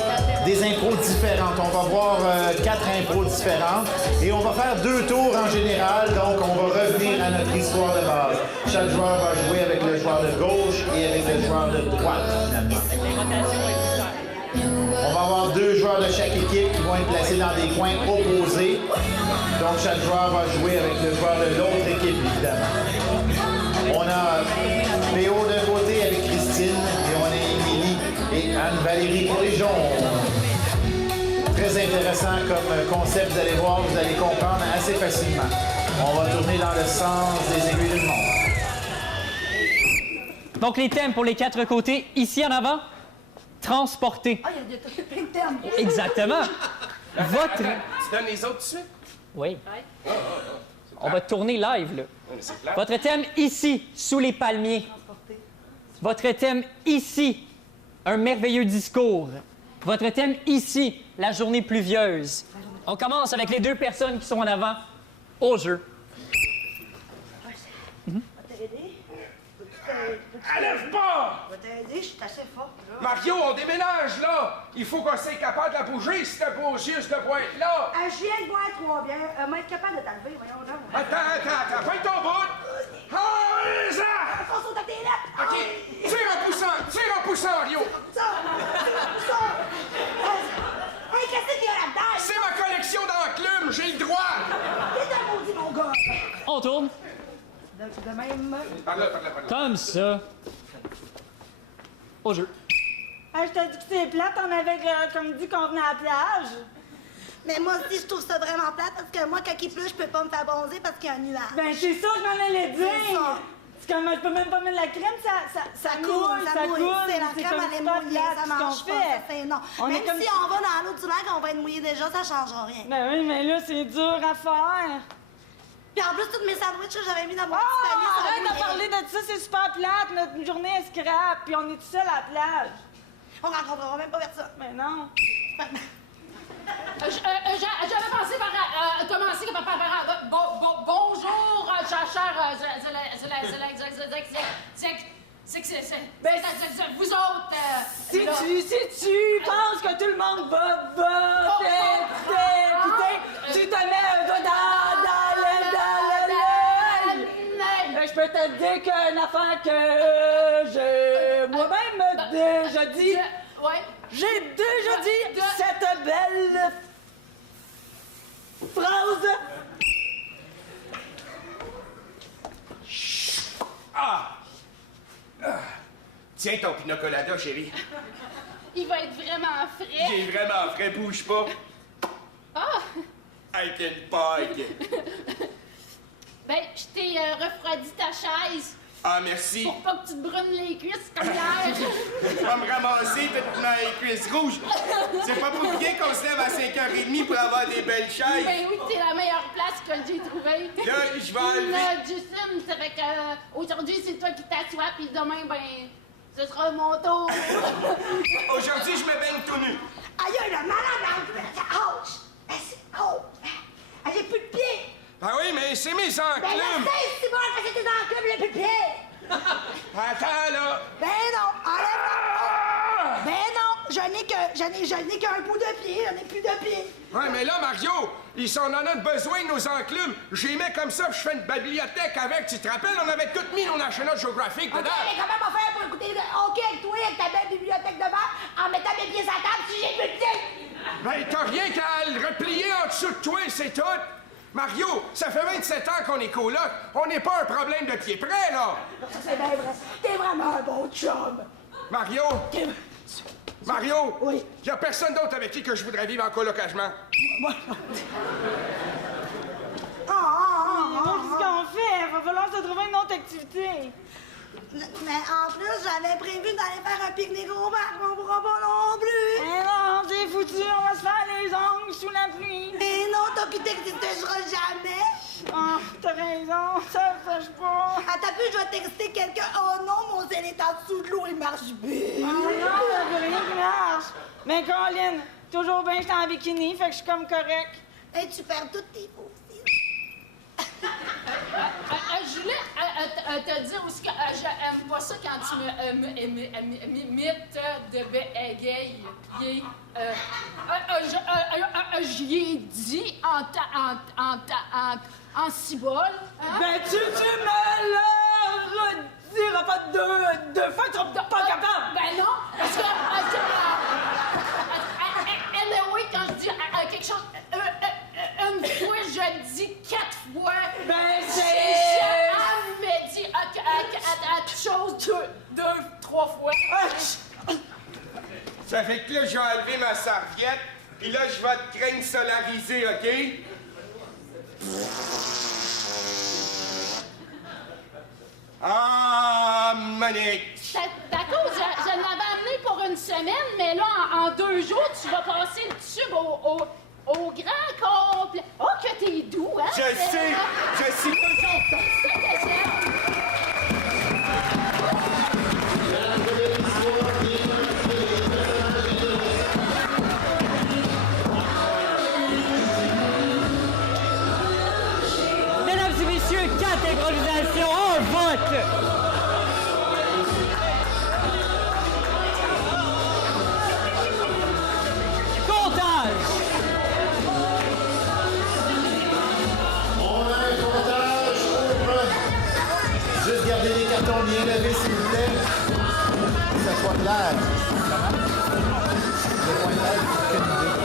des impros différentes. On va voir 4 impros différentes et on va faire 2 tours en général. Donc, on va revenir à notre histoire de base. Chaque joueur va jouer avec le joueur de gauche et avec le joueur de droite, finalement. On va avoir 2 joueurs de chaque équipe qui vont être placés dans des coins opposés. Donc, chaque joueur va jouer avec le joueur de l'autre équipe, évidemment. On a Léo d'un côté avec Christine et on a Émilie et Anne-Valérie pour les jaunes. Très intéressant comme concept, vous allez voir, vous allez comprendre assez facilement. On va tourner dans le sens des aiguilles d'une montre. Donc, les thèmes pour les 4 côtés, ici en avant, transporter. Ah, il y a plein de termes. Exactement. Votre... Tu donnes les autres tout de suite? Oui. On va tourner live, là. C'est plate. Votre thème ici, sous les palmiers. Votre thème ici, un merveilleux discours. Votre thème ici, la journée pluvieuse. On commence avec les 2 personnes qui sont en avant au jeu. Enlève pas! Je vais t'aider, je suis assez fort, là. Mario, on déménage, là! Il faut qu'on soit capable de la bouger, si t'as beau juste de boîte là! Je viens de boire 3 bières. Moi, être capable de t'enlever, voyons donc. Attends, fais ton bout! Ah, ça! Fonce dans tes lettres! OK, tire en poussant, Mario! Ça! Hey, qu'est-ce qu'il y a là-dedans? C'est ma collection d'enclumes, j'ai le droit! T'es un maudit, mon gars! On tourne. De même. Par là. Comme ça. Au jeu. Je t'ai dit que c'est plate, on avait comme dit qu'on venait à la plage. Mais moi aussi, je trouve ça vraiment plate parce que moi, quand il pleut, je peux pas me faire bronzer parce qu'il y a un nuage. Ben, c'est ça que je m'en allais dire. C'est ça. C'est comme, je peux même pas mettre la crème, ça coule, ça mouille. C'est la c'est crème, comme elle est pas mouillée, plate, ça ce marche qu'on pas, fait. ça fait non. On Même est comme si on va dans l'eau du lac, on va être mouillé déjà, ça changera rien. Ben oui, mais là, c'est dur à faire. Puis en plus, tous mes sandwichs que j'avais mis dans mon petit Ah, panier sont arrête de brûlés. parler de ça, c'est super plate. Notre journée est scrap, puis on est tout seul à la plage. On rencontrera même pas personne. Mais non. J'avais pensé par commencer par bonjour, vous autres. Si tu penses que tout le monde va t'écouter, tu te mets un doigt dans l'œil. Je peux te dire qu'une affaire que j'ai moi-même déjà dit. Ouais. J'ai déjà dit cette belle phrase. Ah! Tiens ton pina colada, chérie. Il va être vraiment frais. Il est vraiment frais, bouge pas. Ah! Avec une paille. Ben, je t'ai refroidi ta chaise. Ah, merci. Pour pas que tu te brûles les cuisses comme hier. Tu vas me ramasser toute ma cuisse rouge. C'est pas pour rien qu'on se lève à 5h30 pour avoir des belles chaises. Ben oui, c'est la meilleure place que j'ai trouvée. Là, je vais enlever... Justine, ça fait que aujourd'hui, c'est toi qui t'assois, puis demain, ben, ce sera mon tour. Aujourd'hui, je me baigne tout nu. Aïe, le malade, ouch! C'est cold! J'ai plus de pieds! Ben oui, mais c'est mes Ben, enclumes. je sais, c'est bon, parce que tes enclumes, j'ai plus de pieds! Attends, là. Ben non, enlève Ben non, je n'ai qu'un bout de pied, j'en ai plus de pieds. Ouais, mais là, Mario, on en a besoin de nos enclumes. Je les mets comme ça, je fais une bibliothèque avec. Tu te rappelles, on avait tout mis nos National Geographic dedans. OK, mais comment on va faire pour écouter OK avec toi, avec ta belle bibliothèque devant, en mettant mes pieds à table si j'ai plus de pieds? Ben, t'as rien qu'à le replier en dessous de toi, c'est tout. Mario, ça fait 27 ans qu'on est coloc. On n'est pas un problème de pied près, là. Ça, c'est bien vrai. T'es vraiment un bon chum. Mario! Mario! Oui? Y a personne d'autre avec qui que je voudrais vivre en colocagement. Qu'est-ce qu'on fait? Va falloir se trouver une autre activité. Mais en plus, j'avais prévu d'aller faire un pique-nique au parc, mais on pourra pas non plus. Mais non, c'est foutu, on va se faire les ongles sous la pluie. Mais non, ton pique n'existera jamais. Ah, t'as raison, ça marche pas. Attends plus, je vais texter quelqu'un. Oh non, mon zèle est en dessous de l'eau, il marche bien. Ah non, il n'y a rien qui marche. Mais Colin, toujours bien, j'étais en bikini, fait que je suis comme correct. Et tu perds toutes tes fossiles. Je voulais te dire aussi que j'aime pas ça quand tu m'imites de bégaye. J'y ai dit en cibole. Hein? Ben tu me le rediras pas deux fois, tu seras pas capable. Ben non, parce que anyway, quand je dis quelque chose une fois, je le dis 4 fois. Ben j'ai jamais dit quelque chose deux, 3 fois. Ça fait que là, je vais enlever ma serviette, puis là, je vais te crème solariser, OK? Ah, Monique! D'accord, je l'avais amené pour une semaine, mais là, en 2 jours, tu vas passer le tube au grand complet. Oh, que t'es doux, hein? Je sais pas. Mesdames et messieurs, 4 improvisations, 1 vote! Comptage! On a un comptage ouvre. Juste garder les cartons bien levés, s'il vous plaît. Que ça soit clair. Le pointage, c'est une idée.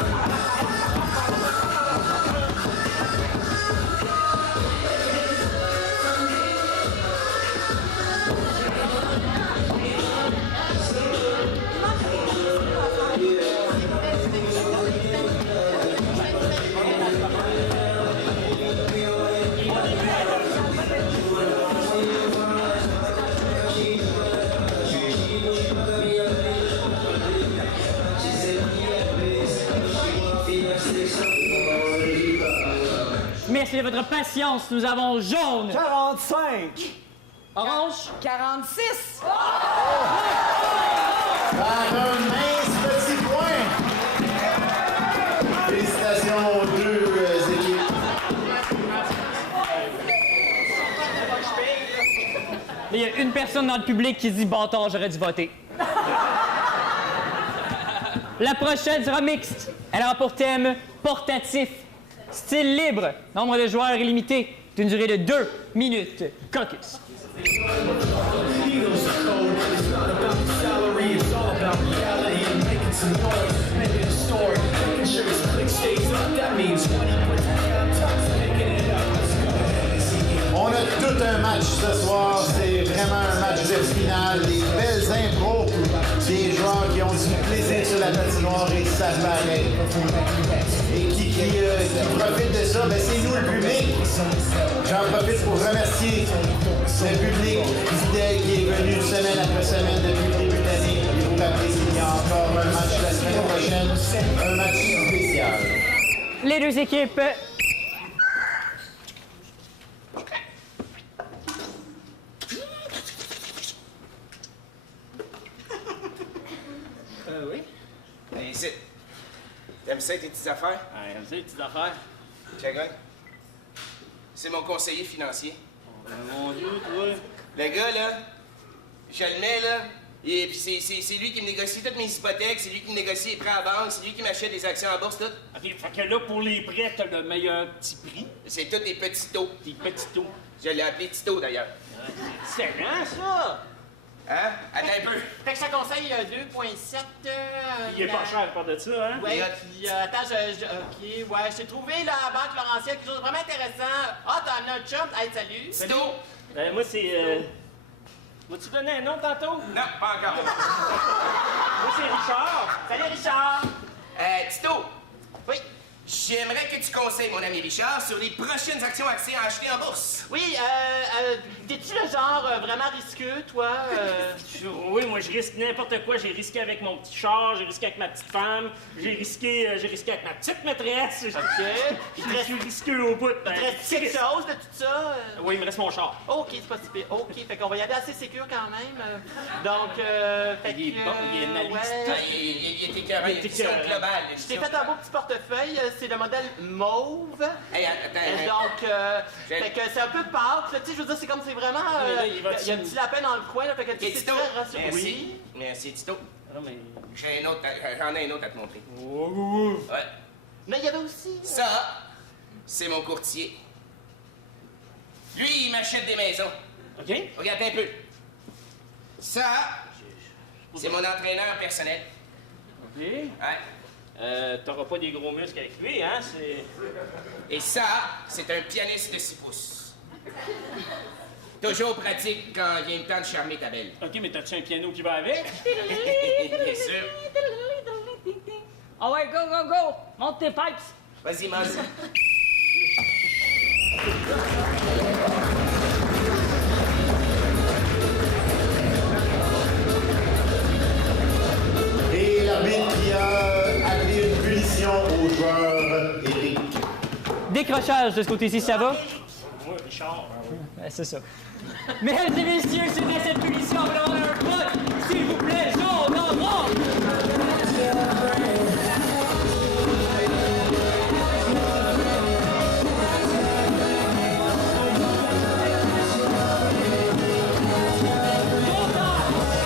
de votre patience. Nous avons jaune. 45. Orange. 46. Par un mince petit point. Félicitations aux deux équipes. Il y a une personne dans le public qui se dit « Bâtard, j'aurais dû voter ». La prochaine sera mixte. Elle aura pour thème « Portatif ». Style libre. Nombre de joueurs illimité. D'une durée de 2 minutes. Caucus. On a tout un match ce soir. C'est vraiment un match de finale. Des belles impros. Des joueurs qui ont du plaisir sur la patinoire et ça paraît. Et qui profite de ça, ben c'est nous le public. J'en profite pour remercier le public fidèle qui est venu semaine après semaine depuis le début de l'année. Et vous rappelez qu'il y a encore un match la semaine prochaine, un match spécial. Les deux équipes. Oui. Hey, t'aimes ça tes petites affaires? Ouais, j'aime ça, les petites affaires. Check-un. C'est mon conseiller financier. Oh, ben, mon Dieu, toi. Le gars, là, je le mets, là, et puis c'est lui qui me négocie toutes mes hypothèques, c'est lui qui me négocie les prêts à la banque, c'est lui qui m'achète des actions en bourse, tout. OK, fait que là, pour les prêts, t'as le meilleur petit prix. C'est tous des petits taux. Des petits taux. Je l'ai appelé Tito, d'ailleurs. C'est grand, ça! Hein? Attends un peu. Fait que ça conseille 2,7. Il est pas cher à part de ça, hein? Ouais, puis attends, OK, ouais, j'ai trouvé la Banque Laurentienne, quelque chose de vraiment intéressant. Ah, t'as amené un chum? Hey, salut! Tito! Moi, c'est... Vas-tu donner un nom tantôt? Non, pas encore. Moi, c'est Richard. Salut, Richard! Tito! Oui? J'aimerais que tu conseilles mon ami Richard sur les prochaines actions à acheter en bourse. Oui, t'es-tu le genre vraiment risqueux, toi? Oui, moi, je risque n'importe quoi. J'ai risqué avec mon petit char, j'ai risqué avec ma petite femme, j'ai risqué avec ma petite maîtresse. OK. Je suis risqueux au bout. Il te reste quelque chose de tout ça? Oui, il me reste mon char. OK, c'est pas si pire. OK, fait qu'on va y aller assez sécure quand même. Donc, fait il est bon, il analyse tout. Il est écœurant, il est vision globale. Je t'ai fait un beau petit portefeuille. C'est le modèle mauve. Hey, attends. Donc, fait que c'est un peu pâte. Tu sais, je veux dire, c'est comme c'est vraiment. Il y a un petit lapin dans le coin. Là, fait que c'est Tito, très rassurant. merci. Oui. Merci, Tito. Non, mais... J'en ai un autre à te montrer. Ouais. Mais il y avait aussi... Ça, c'est mon courtier. Lui, il m'achète des maisons. OK. Regarde un peu. Ça, c'est mon entraîneur personnel. OK. Ouais. T'auras pas des gros muscles avec lui, hein? Et ça, c'est un pianiste de 6 pouces. Toujours pratique quand vient le temps de charmer ta belle. OK, mais t'as-tu un piano qui va avec? Bien sûr. Ah ouais, go, go, go! Monte tes pipes! Vas-y, Moz. Et l'arbitre qui a appelé une punition au joueur Éric. Décrochage de ce côté-ci, ça va? Moi, Richard. Ouais, c'est ça. Mesdames et messieurs, c'était cette punition. On va avoir un vote. S'il vous plaît, jaune, orange.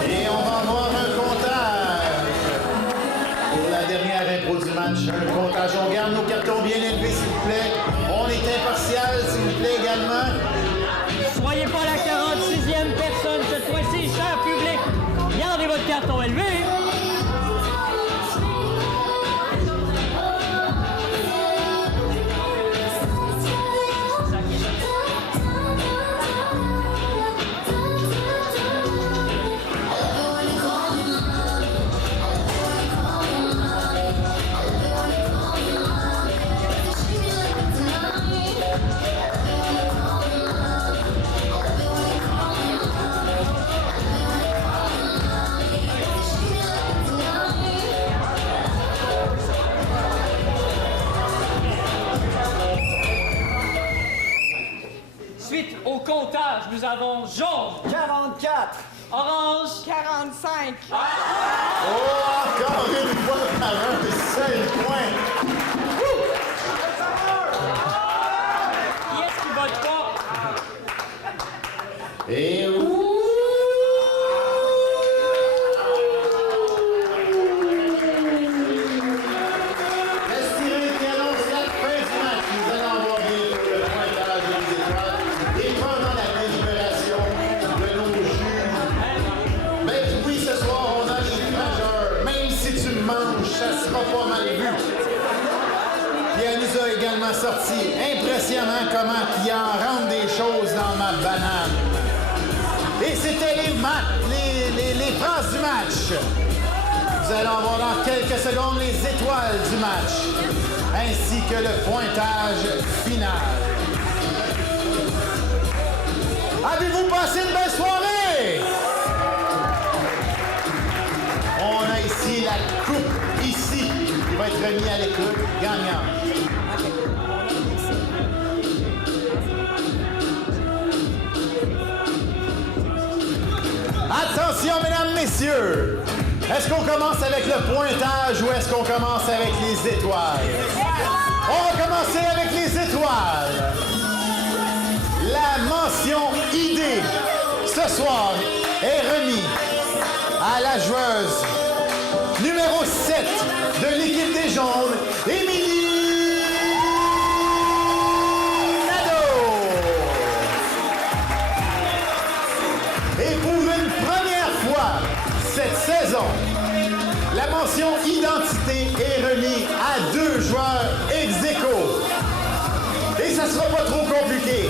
Et on va avoir un comptage. Pour la dernière impro du match, un comptage. On garde nos cartons bien élevés, s'il vous plaît. On est impartial, s'il vous plaît, également. Soyez pas la 46e personne cette fois-ci, cher public. Gardez votre carton élevé. nous avons jaune. 44. Orange. 45. Oh, encore une fois par un seul point. Qui est-ce qui vote pas? Et sorti. Impressionnant comment il en rentre des choses dans ma banane. Et c'était les phrases du match. Vous allez en voir dans quelques secondes les étoiles du match, ainsi que le pointage final. Avez-vous passé une belle soirée? On a ici la coupe, ici, qui va être remis à l'équipe gagnante. Attention, mesdames, messieurs! Est-ce qu'on commence avec le pointage ou est-ce qu'on commence avec les étoiles? On va commencer avec les étoiles. La mention idée ce soir est remise à la joueuse numéro 7 de l'équipe des Jaunes, Émilie Nadeau. Et pour une première fois cette saison, la mention identité est remise à 2 joueurs ex-aequo. Et ça sera pas trop compliqué,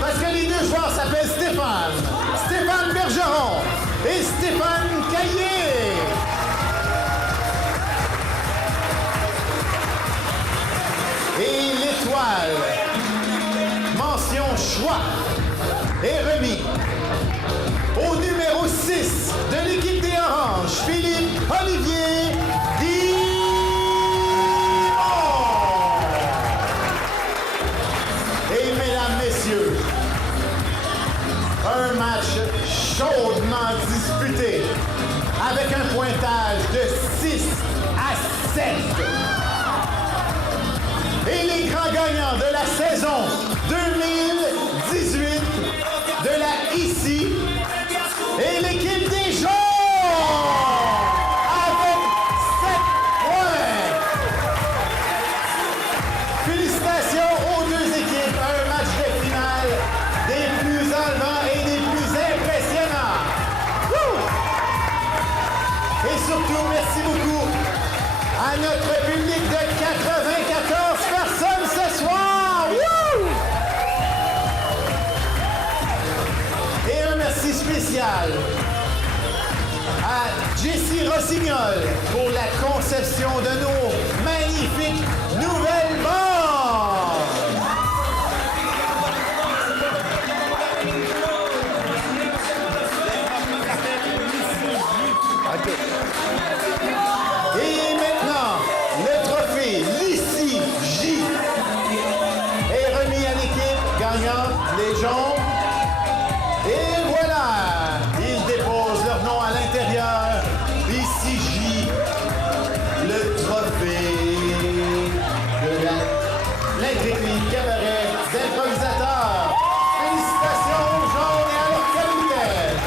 parce que les 2 joueurs s'appellent Stéphane Bergeron et Stéphane Caillé. Et l'étoile, mention choix, est remis au numéro 6 de l'équipe des Oranges, Philippe Olivier Guimond. Et mesdames, messieurs, un match chaudement disputé avec un pointage de 6 à 7. Et les grands gagnants de la saison 2018 de la ICI et l'équipe des Jaunes avec 7 points. Félicitations aux 2 équipes. Un match de finale des plus enlevants et des plus impressionnants. Woo! Et surtout, merci beaucoup à notre public de 94 personnes ce soir. Woo! Et un merci spécial à Jessie Rossignol pour la conception de nos magnifiques nouvelles bandes. Et maintenant, le trophée l'ICI J est remis à l'équipe gagnante, les Jaunes. Et voilà, ils déposent leur nom à l'intérieur. L'ICI J, le trophée de l'Intrépide Cabaret d'improvisateurs. Félicitations aux Jaunes et à leur capitaine.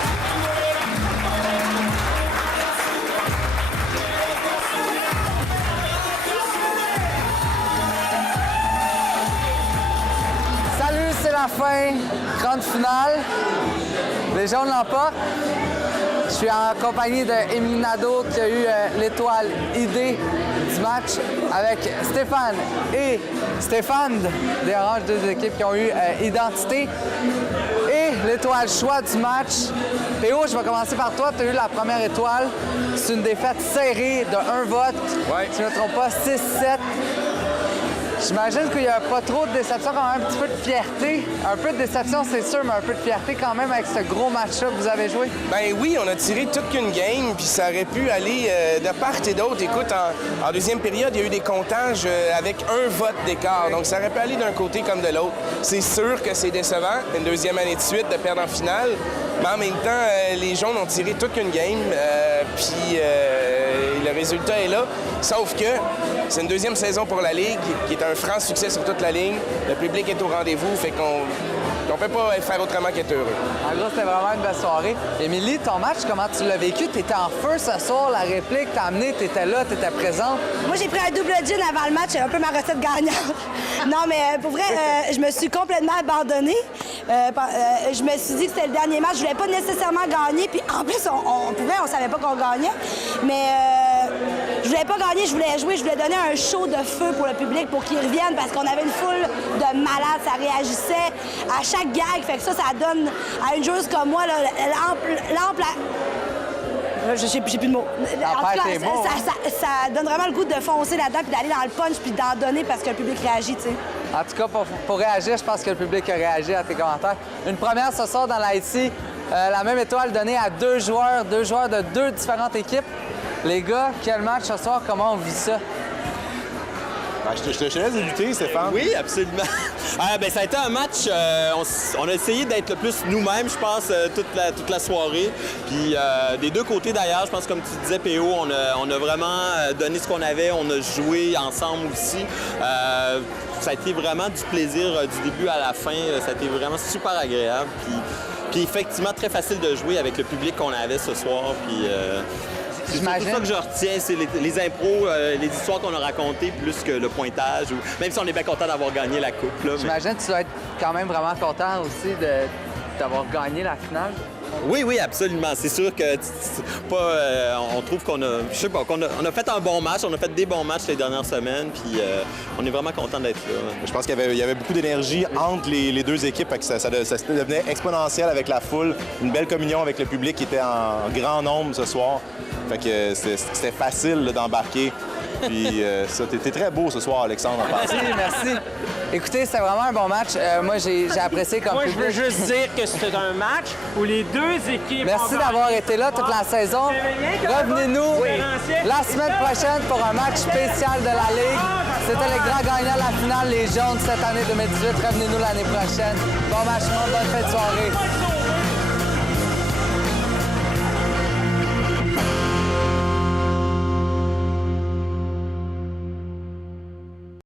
Salut, c'est la fin. Grande finale. Les Jaunes l'emportent. Je suis en compagnie d'Émilie Nadeau qui a eu l'étoile idée du match avec Stéphane et Stéphane des Oranges, 2 équipes qui ont eu identité. Et l'étoile choix du match. Théo, je vais commencer par toi. Tu as eu la première étoile. C'est une défaite serrée de 1 vote. Ouais. Si je ne me trompe pas, 6-7. J'imagine qu'il n'y a pas trop de déception, quand même un petit peu de fierté. Un peu de déception, c'est sûr, mais un peu de fierté quand même avec ce gros match-là que vous avez joué. Ben oui, on a tiré toute qu'une game, puis ça aurait pu aller de part et d'autre. Écoute, en deuxième période, il y a eu des comptages avec un vote d'écart, donc ça aurait pu aller d'un côté comme de l'autre. C'est sûr que c'est décevant, une deuxième année de suite de perdre en finale, mais en même temps, les Jaunes ont tiré toute qu'une game, puis le résultat est là. Sauf que c'est une deuxième saison pour la Ligue, qui est un franc succès sur toute la ligne. Le public est au rendez-vous, fait qu'on ne peut pas faire autrement qu'être heureux. En gros, c'était vraiment une belle soirée. Émilie, ton match, comment tu l'as vécu? Tu étais en feu ce soir, la réplique, t'as amené, tu étais là, tu étais présente. Moi, j'ai pris un double gin avant le match, c'est un peu ma recette gagnante. Non, mais pour vrai, je me suis complètement abandonnée. Je me suis dit que c'était le dernier match. Je voulais pas nécessairement gagner, puis en plus, on savait pas qu'on gagnait. Mais je voulais pas gagner, je voulais jouer, je voulais donner un show de feu pour le public pour qu'ils reviennent parce qu'on avait une foule de malades, ça réagissait à chaque gag. Fait que ça donne à une joueuse comme moi, j'ai plus de mots. En tout cas, ça donne vraiment le goût de foncer là-dedans puis d'aller dans le punch puis d'en donner parce que le public réagit, tu sais. En tout cas, pour réagir, je pense que le public a réagi à tes commentaires. Une première ce soir dans l'IT, la même étoile donnée à deux joueurs de deux différentes équipes. Les gars, quel match ce soir? Comment on vit ça? Je te laisse débuter, Stéphane. Oui, absolument. Ça a été un match, on a essayé d'être le plus nous-mêmes, je pense, toute la soirée. Puis des deux côtés d'ailleurs, je pense, comme tu disais, PO, on a vraiment donné ce qu'on avait, on a joué ensemble aussi. Ça a été vraiment du plaisir du début à la fin, ça a été vraiment super agréable. Puis effectivement, très facile de jouer avec le public qu'on avait ce soir. Puis, c'est surtout ça que je retiens, c'est les impros, les histoires qu'on a racontées, plus que le pointage. Même si on est bien content d'avoir gagné la coupe. J'imagine que tu dois être quand même vraiment content aussi d'avoir gagné la finale. Oui, absolument. C'est sûr que on trouve qu'on a, je sais pas, qu'on a fait un bon match, on a fait des bons matchs les dernières semaines, puis on est vraiment content d'être là. Je pense qu'il y avait beaucoup d'énergie entre les deux équipes, que ça devenait exponentiel avec la foule, une belle communion avec le public qui était en grand nombre ce soir. Fait que c'était facile d'embarquer. Puis ça, t'es très beau ce soir, Alexandre. Merci. Écoutez, c'était vraiment un bon match. Moi, j'ai apprécié comme public. Moi, je veux juste dire que c'était un match où les deux équipes Merci d'avoir été là toute la saison. Revenez-nous la semaine prochaine pour un match spécial de la Ligue. C'était les grands gagnants de la finale, les Jaunes, cette année 2018. Revenez-nous l'année prochaine. Bon match, bonne fin de soirée.